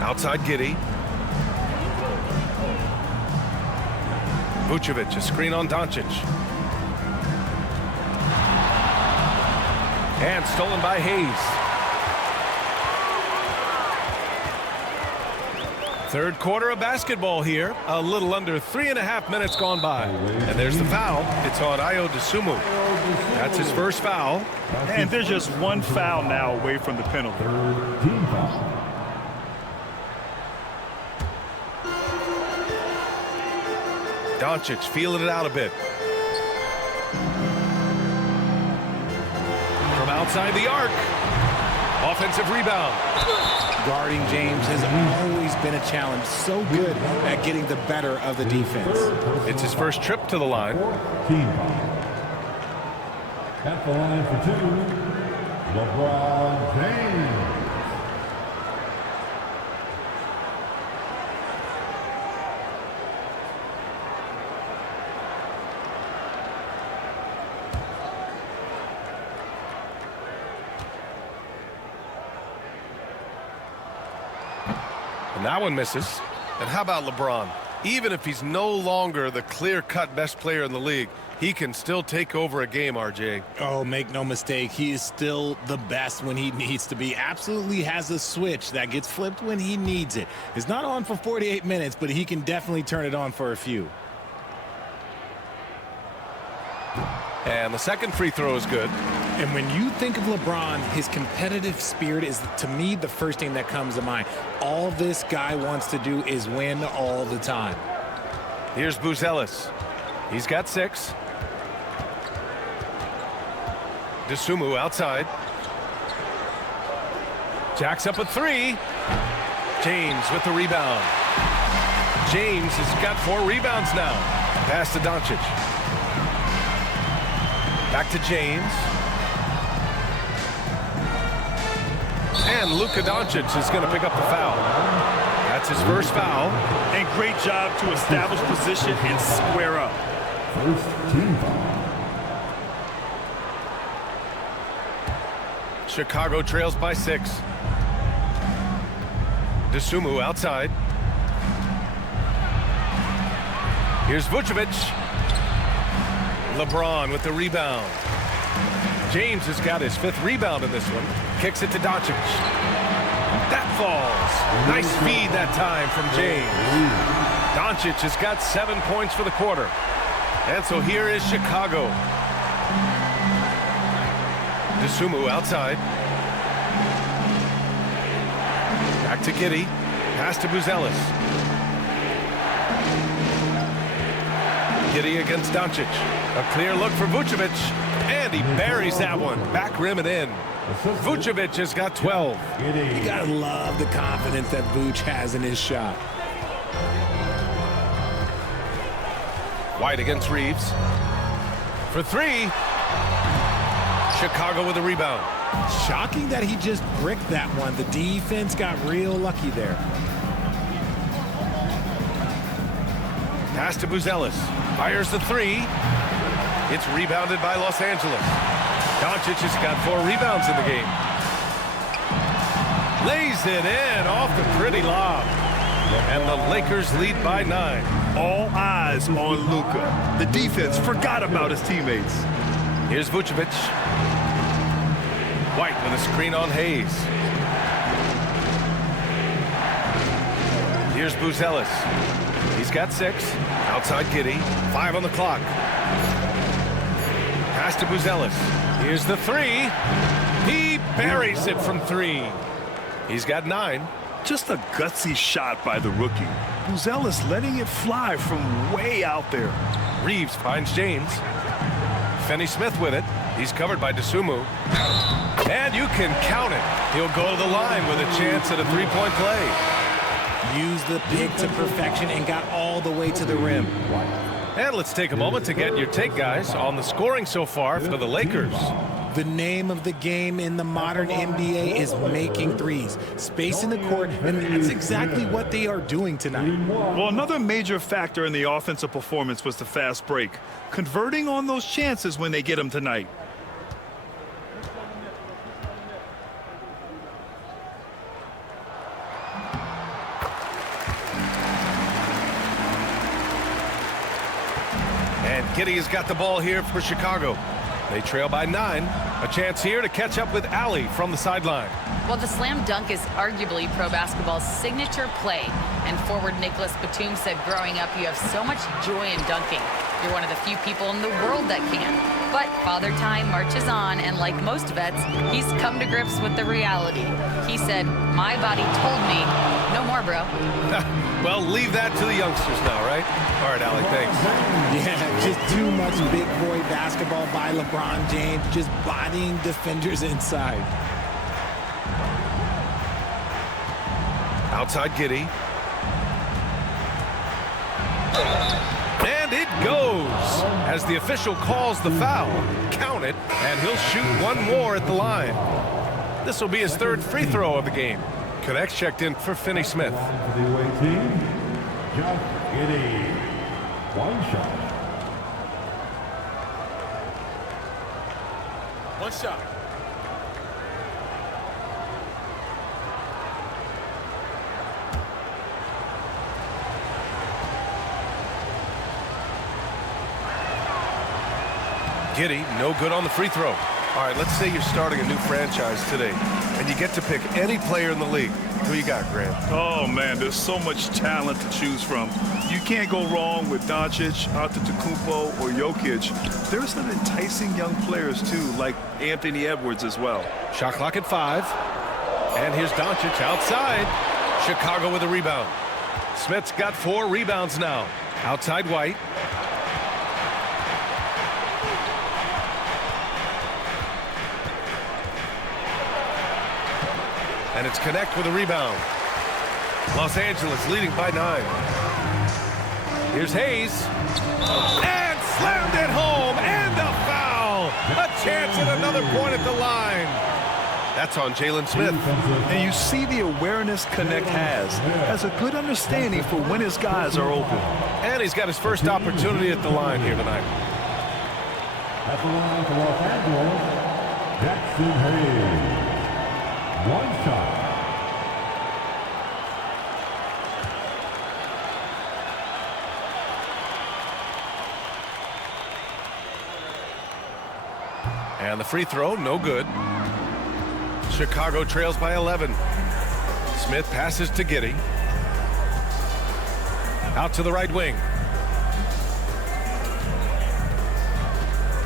Outside Giddey. Vucevic, a screen on Doncic. And stolen by Hayes. Third quarter of basketball here. A little under 3.5 minutes gone by. And there's the foul. It's on Ayo Dosunmu. That's his first foul. And there's just 1 foul now away from the penalty. Third team foul. Doncic feeling it out a bit. From outside the arc. Offensive rebound. Guarding James has always been a challenge. So good at getting the better of the defense. It's his first trip to the line. Team foul. At the line for 2, LeBron James. And that one misses. And how about LeBron? Even if he's no longer the clear-cut best player in the league, He can still take over a game, RJ. Oh, make no mistake. He is still the best when he needs to be. Absolutely has a switch that gets flipped when he needs it. It's not on for 48 minutes, but he can definitely turn it on for a few. And the second free throw is good. And when you think of LeBron, his competitive spirit is, to me, the first thing that comes to mind. All this guy wants to do is win all the time. Here's Buzelis. He's got 6. DeSumo outside. Jacks up a 3. James with the rebound. James has got 4 rebounds now. Pass to Doncic. Back to James. And Luka Doncic is going to pick up the foul. That's his first foul. And great job to establish position and square up. First team foul. Chicago trails by 6. DeSumo outside. Here's Vucevic. LeBron with the rebound. James has got his 5th rebound in this one. Kicks it to Doncic. That falls. Nice feed that time from James. Doncic has got 7 points for the quarter. And so here is Chicago. DeSumo outside. Back to Giddey. Pass to Buzelis. Giddey against Doncic. A clear look for Vucevic. And he buries that one. Back rim and in. Vucevic has got 12. You gotta love the confidence that Vuce has in his shot. White against Reeves. For 3. Chicago with a rebound. Shocking that he just bricked that one. The defense got real lucky there. Pass to Buzelis. Fires the 3. It's rebounded by Los Angeles. Doncic has got 4 rebounds in the game. Lays it in off the pretty lob. And the Lakers lead by 9. All eyes on Luka. The defense forgot about his teammates. Here's Vucevic. White with a screen on Hayes. Here's Buzelis. He's got 6. Outside Giddey. 5 on the clock. Pass to Buzelis. Here's the 3. He buries it from 3. He's got 9. Just a gutsy shot by the rookie. Buzelis letting it fly from way out there. Reeves finds James. Finney-Smith with it. He's covered by DeSumo. And you can count it. He'll go to the line with a chance at a 3-point play. Used the pick to perfection and got all the way to the rim. And let's take a moment to get your take, guys, on the scoring so far for the Lakers. The name of the game in the modern NBA is making threes. Space in the court, and that's exactly what they are doing tonight. Well, another major factor in the offensive performance was the fast break. Converting on those chances when they get them tonight. And Giddey has got the ball here for Chicago. They trail by 9. A chance here to catch up with Allie from the sideline. Well, the slam dunk is arguably pro basketball's signature play. And forward Nicholas Batum said growing up, you have so much joy in dunking. You're one of the few people in the world that can. But Father Time marches on, and like most vets, he's come to grips with the reality. He said, my body told me, no more, bro. Well, leave that to the youngsters now, right? All right, Allie, thanks. Yeah, just too much big boy basketball by LeBron James, just bodying defenders inside. Outside Giddey. And it goes as the official calls the foul. Count it, and he'll shoot one more at the line. This will be his 3rd free throw of the game. Connects checked in for Finney-Smith. For the away team, Josh Giddey. One shot. One shot. Giddey, no good on the free throw. All right, let's say you're starting a new franchise today, and you get to pick any player in the league. Who you got, Grant? Oh, man, there's so much talent to choose from. You can't go wrong with Doncic, Antetokounmpo, or Jokic. There's some enticing young players, too, like Anthony Edwards as well. Shot clock at 5. And here's Doncic outside. Chicago with a rebound. Smith's got 4 rebounds now. Outside White. And it's Connect with a rebound. Los Angeles leading by 9. Here's Hayes. And slammed it home. And a foul. A chance at another point at the line. That's on Jalen Smith. And you see the awareness Connect has a good understanding for when his guys are open. And he's got his first opportunity at the line here tonight. At the line for Los Angeles, Jackson Hayes. 1 shot. And the free throw, no good. Chicago trails by 11. Smith passes to Giddey. Out to the right wing.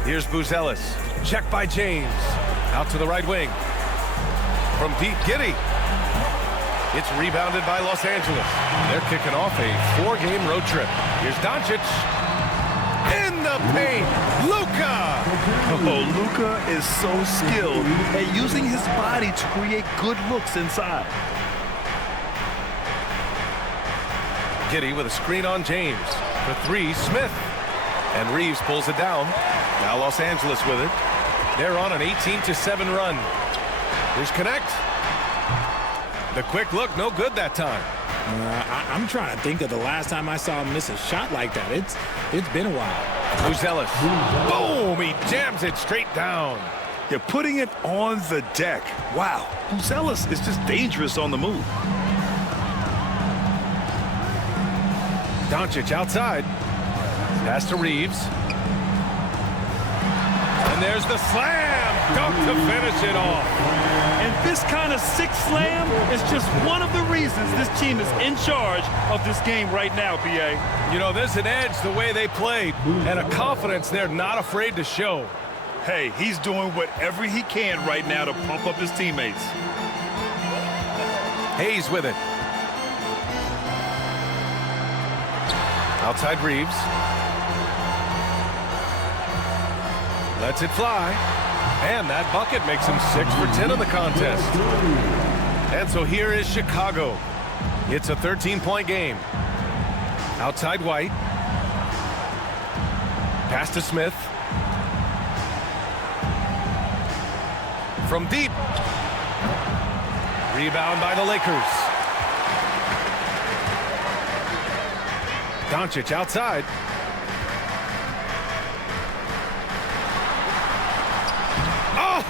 Here's Buzelis. Check by James. Out to the right wing. From deep, Giddey. It's rebounded by Los Angeles. They're kicking off a 4-game road trip. Here's Doncic. In the paint, Luka. Oh, Luka is so skilled at using his body to create good looks inside. Giddey with a screen on James. For 3, Smith. And Reeves pulls it down. Now Los Angeles with it. They're on an 18-7 run. Here's Connect. The quick look, no good that time. I'm trying to think of the last time I saw him miss a shot like that. It's been a while. Buzelis. Boom! He jams it straight down. You're putting it on the deck. Wow. Buzelis is just dangerous on the move. Doncic outside. Pass to Reeves. And there's the slam. Dunk to finish it off. And this kind of sick slam is just one of the reasons this team is in charge of this game right now, B.A. You know, there's an edge the way they played and a confidence they're not afraid to show. Hey, he's doing whatever he can right now to pump up his teammates. Hayes with it. Outside Reeves. Lets it fly. And that bucket makes him 6 for 10 in the contest. And so here is Chicago. It's a 13-point game. Outside White. Pass to Smith. From deep. Rebound by the Lakers. Doncic outside.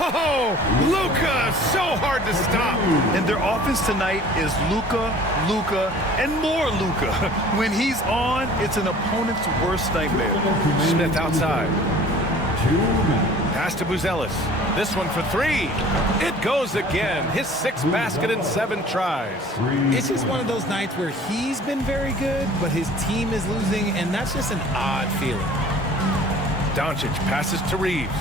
Oh, Luka, so hard to stop. And their offense tonight is Luka, and more Luka. When he's on, it's an opponent's worst nightmare. Smith outside. Pass to Buzelis. This one for 3. It goes again. His 6th basket in 7 tries. It's just one of those nights where he's been very good, but his team is losing, and that's just an odd feeling. Doncic passes to Reeves.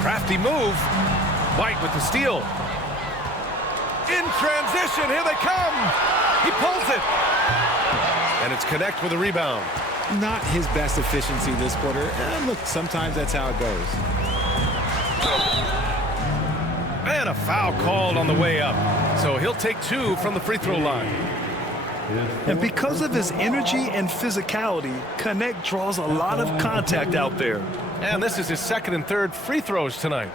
Crafty move. White with the steal. In transition, here they come. He pulls it. And it's Connect with a rebound. Not his best efficiency this quarter. And look, sometimes that's how it goes. And a foul called on the way up. So he'll take 2 from the free throw line. And because of his energy and physicality, Connect draws a lot of contact out there. And this is his 2nd and 3rd free throws tonight.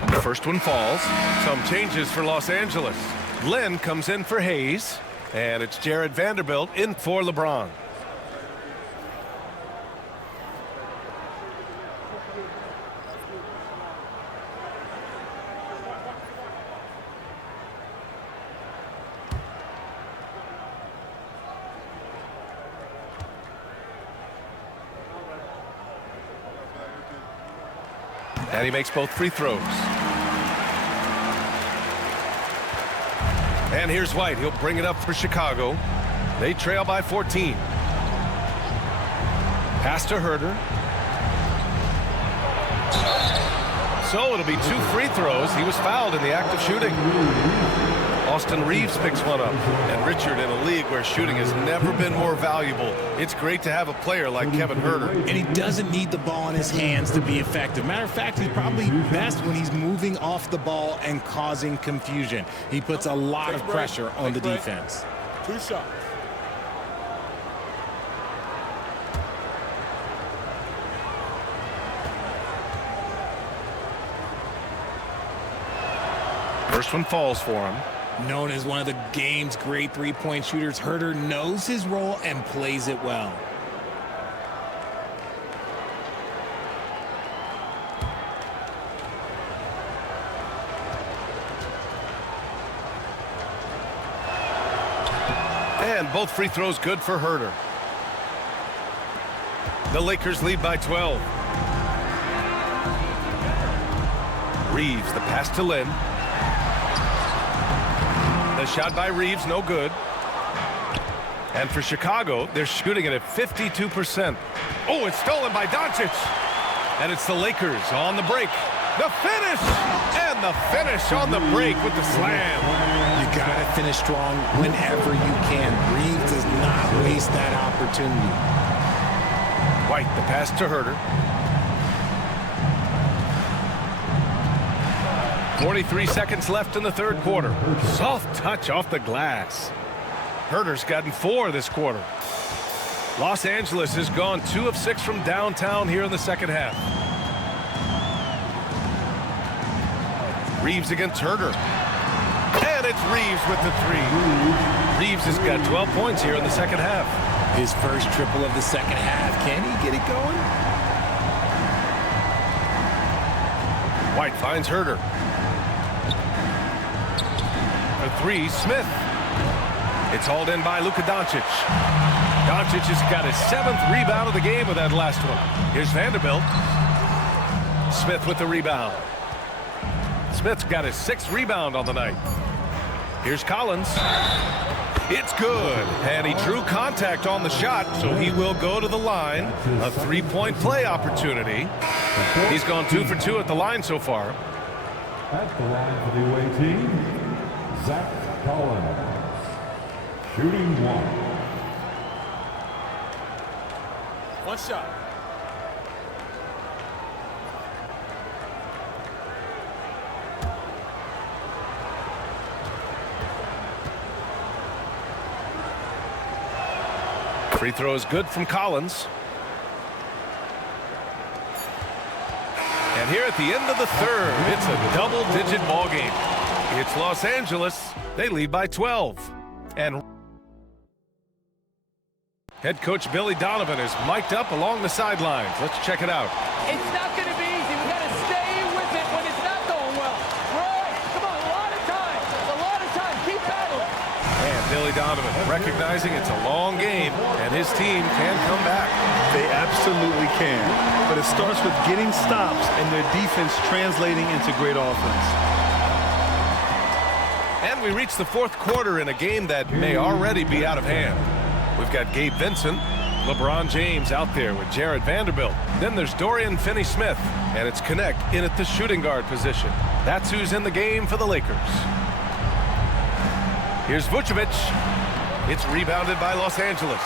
The first one falls. Some changes for Los Angeles. Lynn comes in for Hayes, and it's Jared Vanderbilt in for LeBron. And he makes both free throws. And here's White. He'll bring it up for Chicago. They trail by 14. Pass to Herter. So it'll be 2 free throws. He was fouled in the act of shooting. Austin Reeves picks one up. And Richard, in a league where shooting has never been more valuable, it's great to have a player like Kevin Herter. And he doesn't need the ball in his hands to be effective. Matter of fact, he's probably best when he's moving off the ball and causing confusion. He puts a lot of pressure on the defense. 2 shots. First one falls for him. Known as one of the game's great three-point shooters, Herter knows his role and plays it well. And both free throws good for Herter. The Lakers lead by 12. Reeves, the pass to Lynn. The shot by Reeves, no good. And for Chicago, they're shooting it at 52%. Oh, it's stolen by Doncic. And it's the Lakers on the break. The finish! And the finish on the break with the slam. You got to finish strong whenever you can. Reeves does not waste that opportunity. White, the pass to Herter. 43 seconds left in the third quarter. Soft touch off the glass. Herter's gotten 4 this quarter. Los Angeles has gone 2 of 6 from downtown here in the second half. Reeves against Herter. And it's Reeves with the 3. Reeves has got 12 points here in the second half. His first triple of the second half. Can he get it going? White finds Herter. For 3, Smith. It's hauled in by Luka Doncic. Doncic has got his 7th rebound of the game with that last one. Here's Vanderbilt. Smith with the rebound. Smith's got his 6th rebound on the night. Here's Collins. It's good. And he drew contact on the shot, so he will go to the line. A 3-point play opportunity. He's gone 2 for 2 at the line so far. At the line for the away team, Zach Collins. Shooting 1. 1 shot. Free throw is good from Collins. And here at the end of the third, it's a double-digit ball game. It's Los Angeles. They lead by 12. And head coach Billy Donovan is mic'd up along the sidelines. Let's check it out. It's not going to be easy. We got to stay with it when it's not going well. Roy, come on, a lot of time. Keep battling. And Billy Donovan recognizing it's a long game, and his team can come back. They absolutely can. But it starts with getting stops and their defense translating into great offense. And we reach the fourth quarter in a game that may already be out of hand. We've got Gabe Vincent, LeBron James out there with Jared Vanderbilt. Then there's Dorian Finney-Smith, and it's Connect in at the shooting guard position. That's who's in the game for the Lakers. Here's Vucevic. It's rebounded by Los Angeles.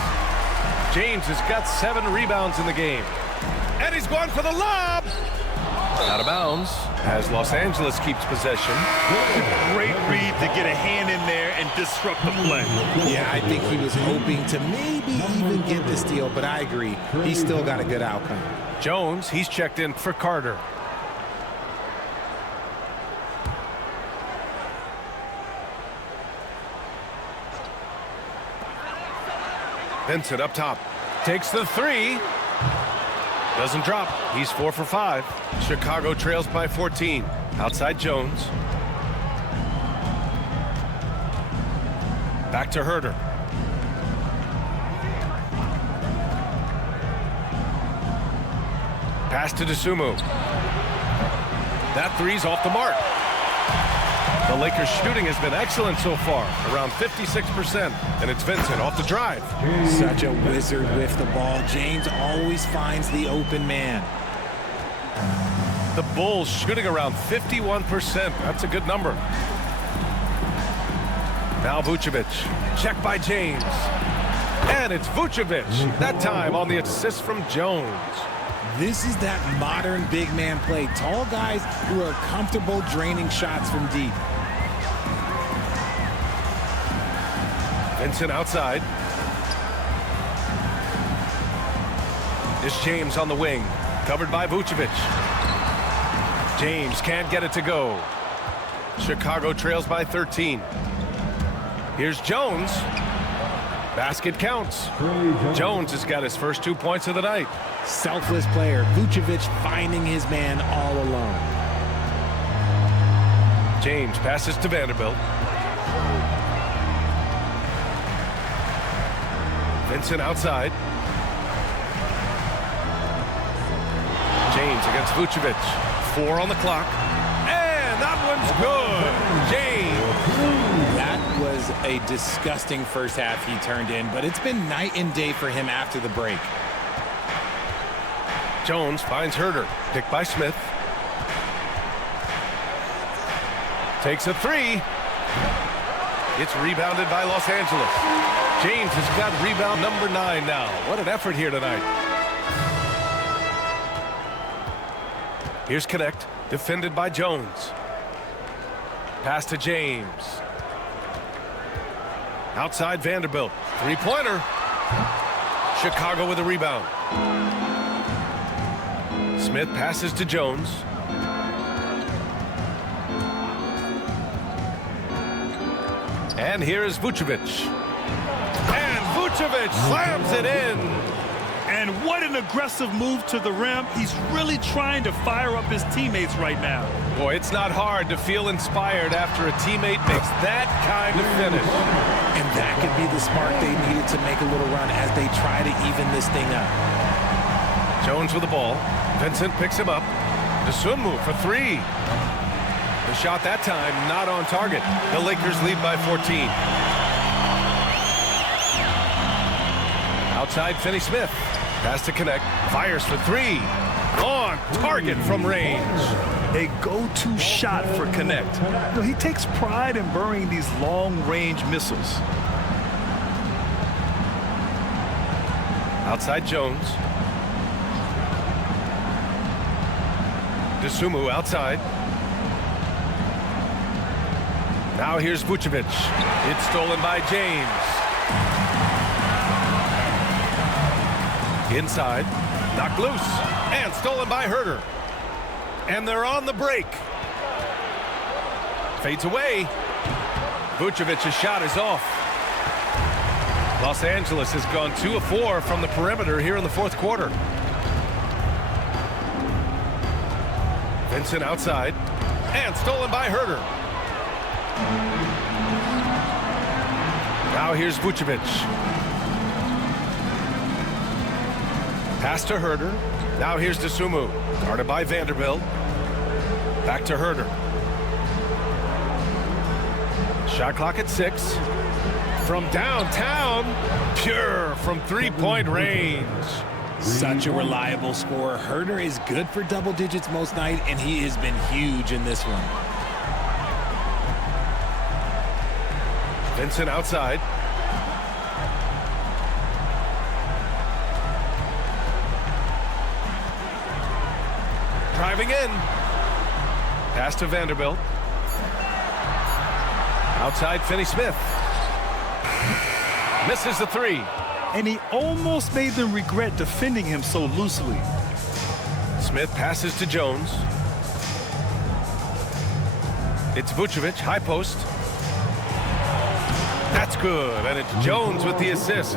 James has got 7 rebounds in the game. And he's going for the lob. Out of bounds as Los Angeles keeps possession. Great read to get a hand in there and disrupt the play. Yeah, I think he was hoping to maybe even get the steal, but I agree. He's still got a good outcome. Jones, he's checked in for Carter. Vincent up top. Takes the three. Doesn't drop. He's 4 for 5. Chicago trails by 14. Outside Jones. Back to Herder. Pass to DeSumo. That three's off the mark. The Lakers' shooting has been excellent so far, around 56%, and it's Vincent off the drive. Such a wizard with the ball. James always finds the open man. The Bulls shooting around 51%. That's a good number. Now Vucevic. Check by James. And it's Vucevic. That time on the assist from Jones. This is that modern big man play. Tall guys who are comfortable draining shots from deep. Vincent outside. It's James on the wing. Covered by Vucevic. James can't get it to go. Chicago trails by 13. Here's Jones. Basket counts. Jones has got his first 2 points of the night. Selfless player. Vucevic finding his man all alone. James passes to Vanderbilt. Vincent outside. James against Vucevic. 4 on the clock. And that one's good. James. That was a disgusting first half he turned in, but it's been night and day for him after the break. Jones finds Herder. Picked by Smith. Takes a three. It's rebounded by Los Angeles. James has got rebound number 9 now. What an effort here tonight. Here's Connect. Defended by Jones. Pass to James. Outside Vanderbilt. Three-pointer. Chicago with a rebound. Smith passes to Jones. And here is Vucevic. And Vucevic slams it in. And what an aggressive move to the rim. He's really trying to fire up his teammates right now. Boy, it's not hard to feel inspired after a teammate makes that kind of finish. And that could be the spark they needed to make a little run as they try to even this thing up. Jones with the ball. Vincent picks him up. DeSumo for 3. The shot that time not on target. The Lakers lead by 14. Outside Finney Smith. Pass to Connect. Fires for 3. On target from range. A go-to shot for Connect. You know, he takes pride in burying these long-range missiles. Outside Jones. DeSumo outside. Now here's Vucevic. It's stolen by James. Inside. Knocked loose. And stolen by Herder. And they're on the break. Fades away. Vucevic's shot is off. Los Angeles has gone 2 of 4 from the perimeter here in the fourth quarter. Vincent outside. And stolen by Herder. Now here's Vucevic. Pass to Herder. Now here's DeSumo. Guarded by Vanderbilt. Back to Herder. Shot clock at 6. From downtown. Pure from three-point range. Such a reliable scorer. Herder is good for double digits most night, and he has been huge in this one. Vincent outside. Driving in. Pass to Vanderbilt. Outside Finney Smith. Misses the 3. And he almost made them regret defending him so loosely. Smith passes to Jones. It's Vucevic, high post. That's good, and it's Jones with the assist.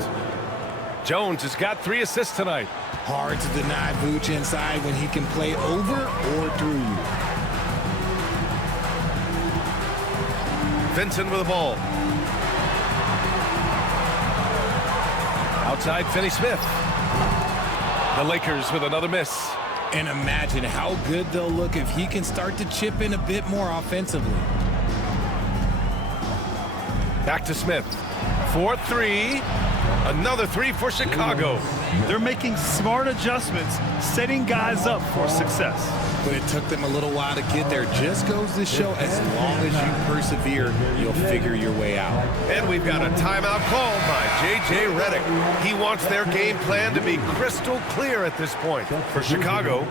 Jones has got 3 assists tonight. Hard to deny Vooch inside when he can play over or through you. Vincent with the ball. Outside, Finney-Smith. The Lakers with another miss. And imagine how good they'll look if he can start to chip in a bit more offensively. Back to Smith. 4-3. Another 3 for Chicago. They're making smart adjustments, setting guys up for success. But it took them a little while to get there. Just goes to show, as long as you persevere, you'll figure your way out. And we've got a timeout called by J.J. Redick. He wants their game plan to be crystal clear at this point. For Chicago,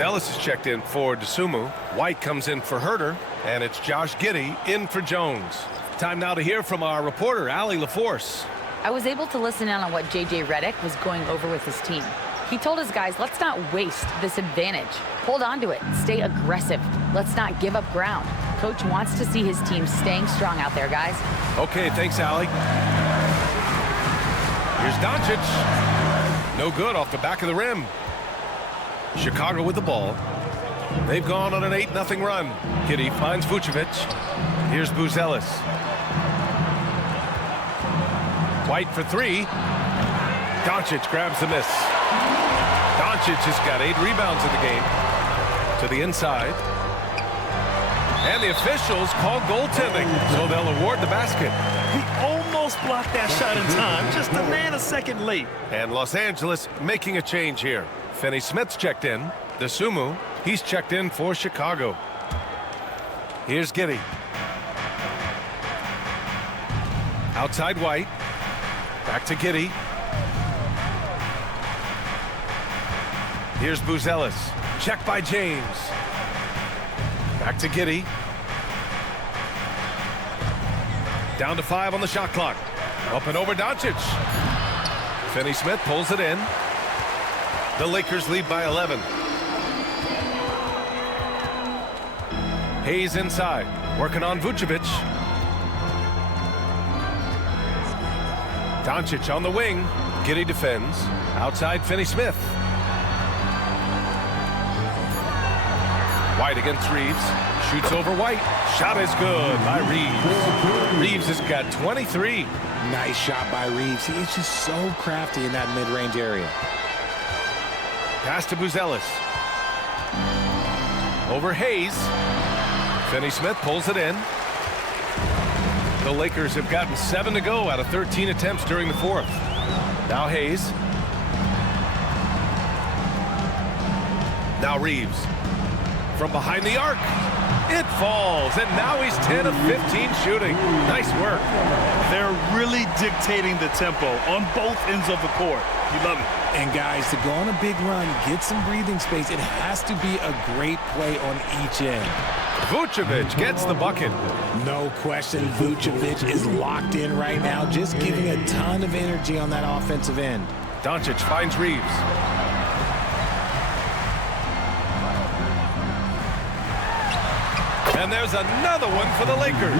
Ellis is checked in for DeSumo. White comes in for Herter, and it's Josh Giddey in for Jones. Time now to hear from our reporter, Allie LaForce. I was able to listen in on what J.J. Redick was going over with his team. He told his guys, let's not waste this advantage. Hold on to it. Stay aggressive. Let's not give up ground. Coach wants to see his team staying strong out there, guys. Okay, thanks, Allie. Here's Doncic. No good off the back of the rim. Chicago with the ball. They've gone on an 8-0 run. Giddey finds Vucevic. Here's Ellis. White for 3. Doncic grabs the miss. Doncic has got 8 rebounds in the game. To the inside. And the officials call goaltending, so they'll award the basket. He almost blocked that shot in time, just a nanosecond late. And Los Angeles making a change here. Finney-Smith's checked in. DeSumo, he's checked in for Chicago. Here's Giddey. Outside White. Back to Giddey. Here's Ellis. Check by James. Back to Giddey. Down to 5 on the shot clock. Up and over Doncic. Finney-Smith pulls it in. The Lakers lead by 11. Hayes inside. Working on Vucevic. Doncic on the wing. Giddey defends. Outside Finney-Smith. White against Reeves. Shoots over White. Shot is good by Reeves. Reeves has got 23. Nice shot by Reeves. He is just so crafty in that mid-range area. Pass to Ellis. Over Hayes. Finney-Smith pulls it in. The Lakers have gotten 7 to go out of 13 attempts during the 4th. Now Hayes. Now Reeves. From behind the arc. It falls, and now he's 10 of 15 shooting. Nice work. They're really dictating the tempo on both ends of the court. You love it. And guys, to go on a big run, get some breathing space, it has to be a great play on each end. Vucevic gets the bucket. No question, Vucevic is locked in right now, just giving a ton of energy on that offensive end. Doncic finds Reeves. And there's another one for the Lakers.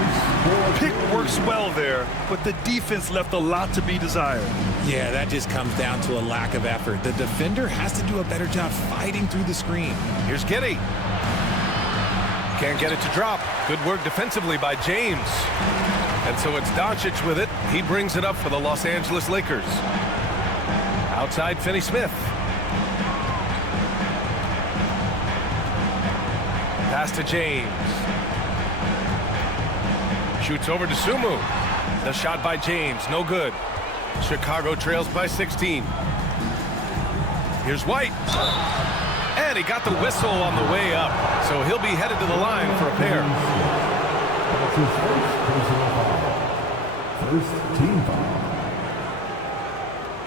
Pick works well there, but the defense left a lot to be desired. Yeah, that just comes down to a lack of effort. The defender has to do a better job fighting through the screen. Here's Giddey. Can't get it to drop. Good work defensively by James. And so it's Doncic with it. He brings it up for the Los Angeles Lakers. Outside Finney-Smith. Pass to James. Shoots over to Sumu. The shot by James, no good. Chicago trails by 16. Here's White. And he got the whistle on the way up. So he'll be headed to the line for a pair. That's his first team foul.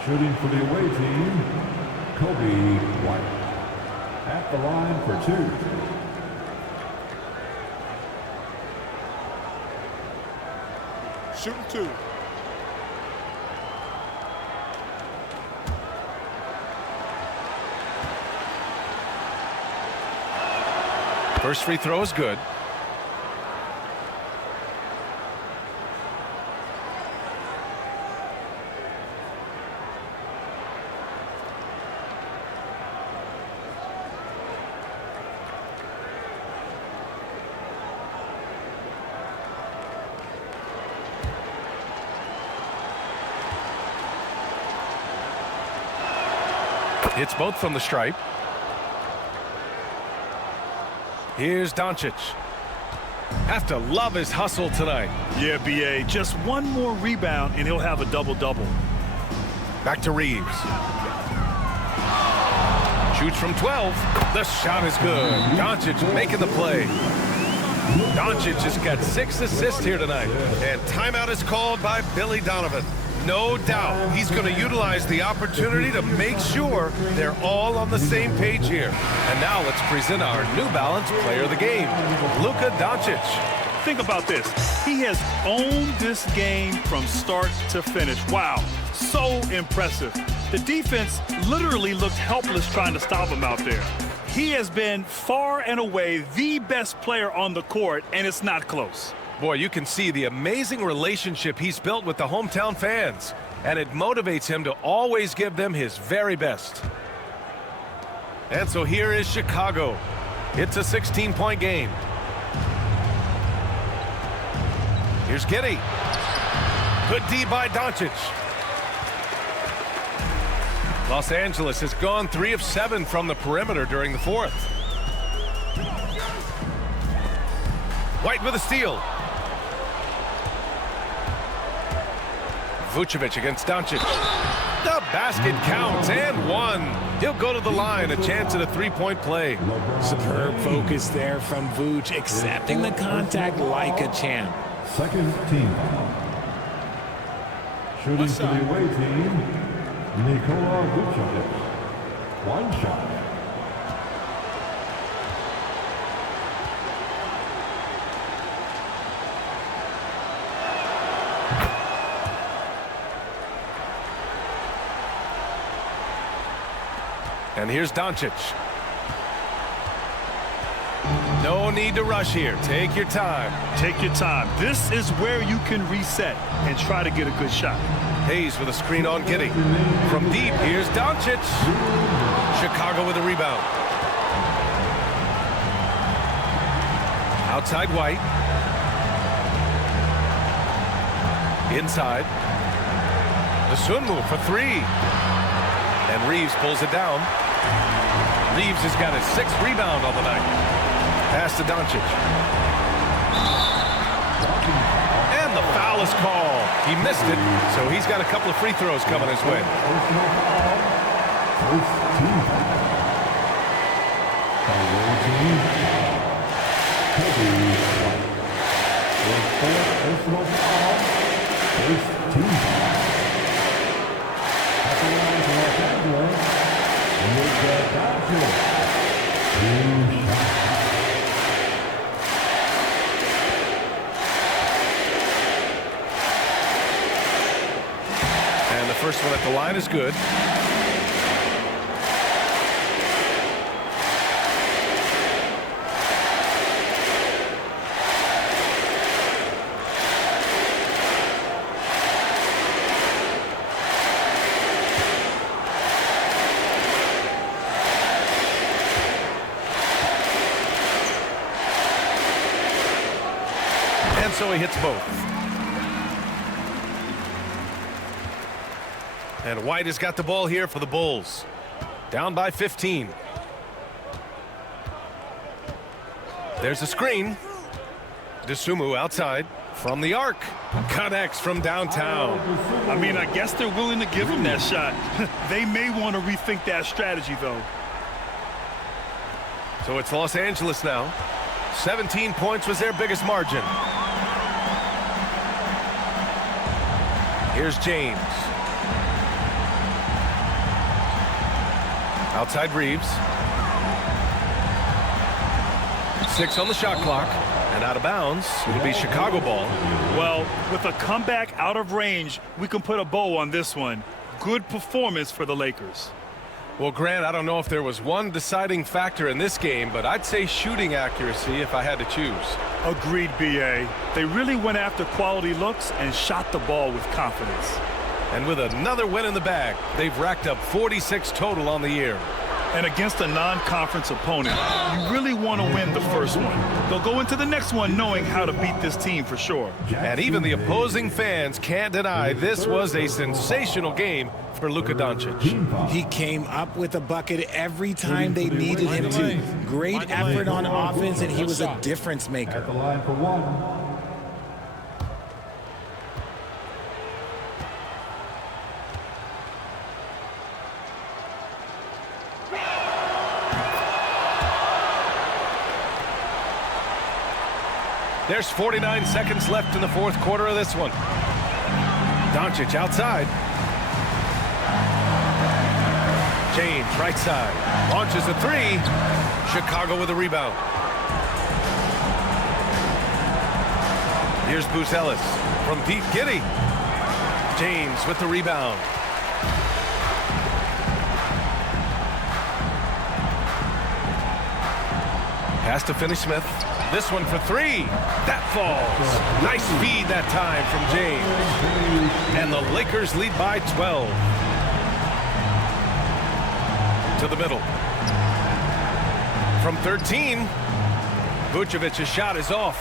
Shooting for the away team, Kobe White. At the line for 2. Shooting 2. First free throw is good. Hits both from the stripe. Here's Doncic. Have to love his hustle tonight. Yeah, B.A. Just one more rebound and he'll have a double-double. Back to Reeves. Shoots from 12. The shot is good. Doncic making the play. Doncic has got 6 assists here tonight. And timeout is called by Billy Donovan. No doubt he's going to utilize the opportunity to make sure they're all on the same page here. And now let's present our New Balance player of the game, Luka Doncic. Think about this. He has owned this game from start to finish. Wow, so impressive. The defense literally looked helpless trying to stop him out there. He has been far and away the best player on the court, and it's not close. Boy, you can see the amazing relationship he's built with the hometown fans, and it motivates him to always give them his very best. And so here is Chicago. It's a 16-point game. Here's Giddey. Good D by Doncic. Los Angeles has gone 3 of 7 from the perimeter during the fourth. White with a steal. Vucevic against Doncic. The basket counts and one. He'll go to the line, a chance at a 3-point play. Superb focus there from Vooch, accepting the contact like a champ. Second team. Shooting for the away team, Nikola Vucevic. One shot. And here's Doncic. No need to rush here. Take your time. Take your time. This is where you can reset and try to get a good shot. Hayes with a screen on Giddey. From deep, here's Doncic. Chicago with a rebound. Outside White. Inside. The Sun move for 3. And Reeves pulls it down. Reeves has got his 6th rebound on the night. Pass to Doncic. And the foul is called. He missed it, so he's got a couple of free throws coming his way. And the first one at the line is good. So he hits both. And White has got the ball here for the Bulls. Down by 15. There's a screen. DeSumo outside from the arc. Connects from downtown. I mean, I guess they're willing to give him that shot. They may want to rethink that strategy, though. So it's Los Angeles now. 17 points was their biggest margin. Here's James. Outside Reeves. 6 on the shot clock. And out of bounds. It'll be Chicago ball. Well, with a comeback out of range, we can put a bow on this one. Good performance for the Lakers. Well, Grant, I don't know if there was one deciding factor in this game, but I'd say shooting accuracy if I had to choose. Agreed, B.A. They really went after quality looks and shot the ball with confidence. And with another win in the bag, they've racked up 46 total on the year. And against a non-conference opponent, you really want to win the first one. They'll go into the next one knowing how to beat this team for sure. And even the opposing fans can't deny this was a sensational game for Luka Doncic. He came up with a bucket every time they needed him to. Great effort on offense, and he was a difference maker. At the line for one. There's 49 seconds left in the fourth quarter of this one. Doncic outside. James right side. Launches a three. Chicago with a rebound. Here's Bruce Ellis from deep. Giddy. James with the rebound. Pass to Finney-Smith. This one for three. That falls. Nice feed that time from James. And the Lakers lead by 12. To the middle. From 13. Vucevic's shot is off.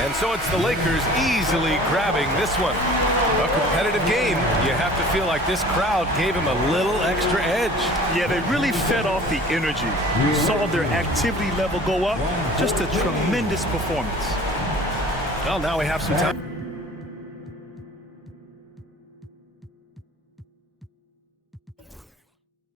And so it's the Lakers easily grabbing this one. A competitive game. You have to feel like this crowd gave him a little extra edge. Yeah, they really fed off the energy. You saw their activity level go up. Just a tremendous performance. Well, now we have some time.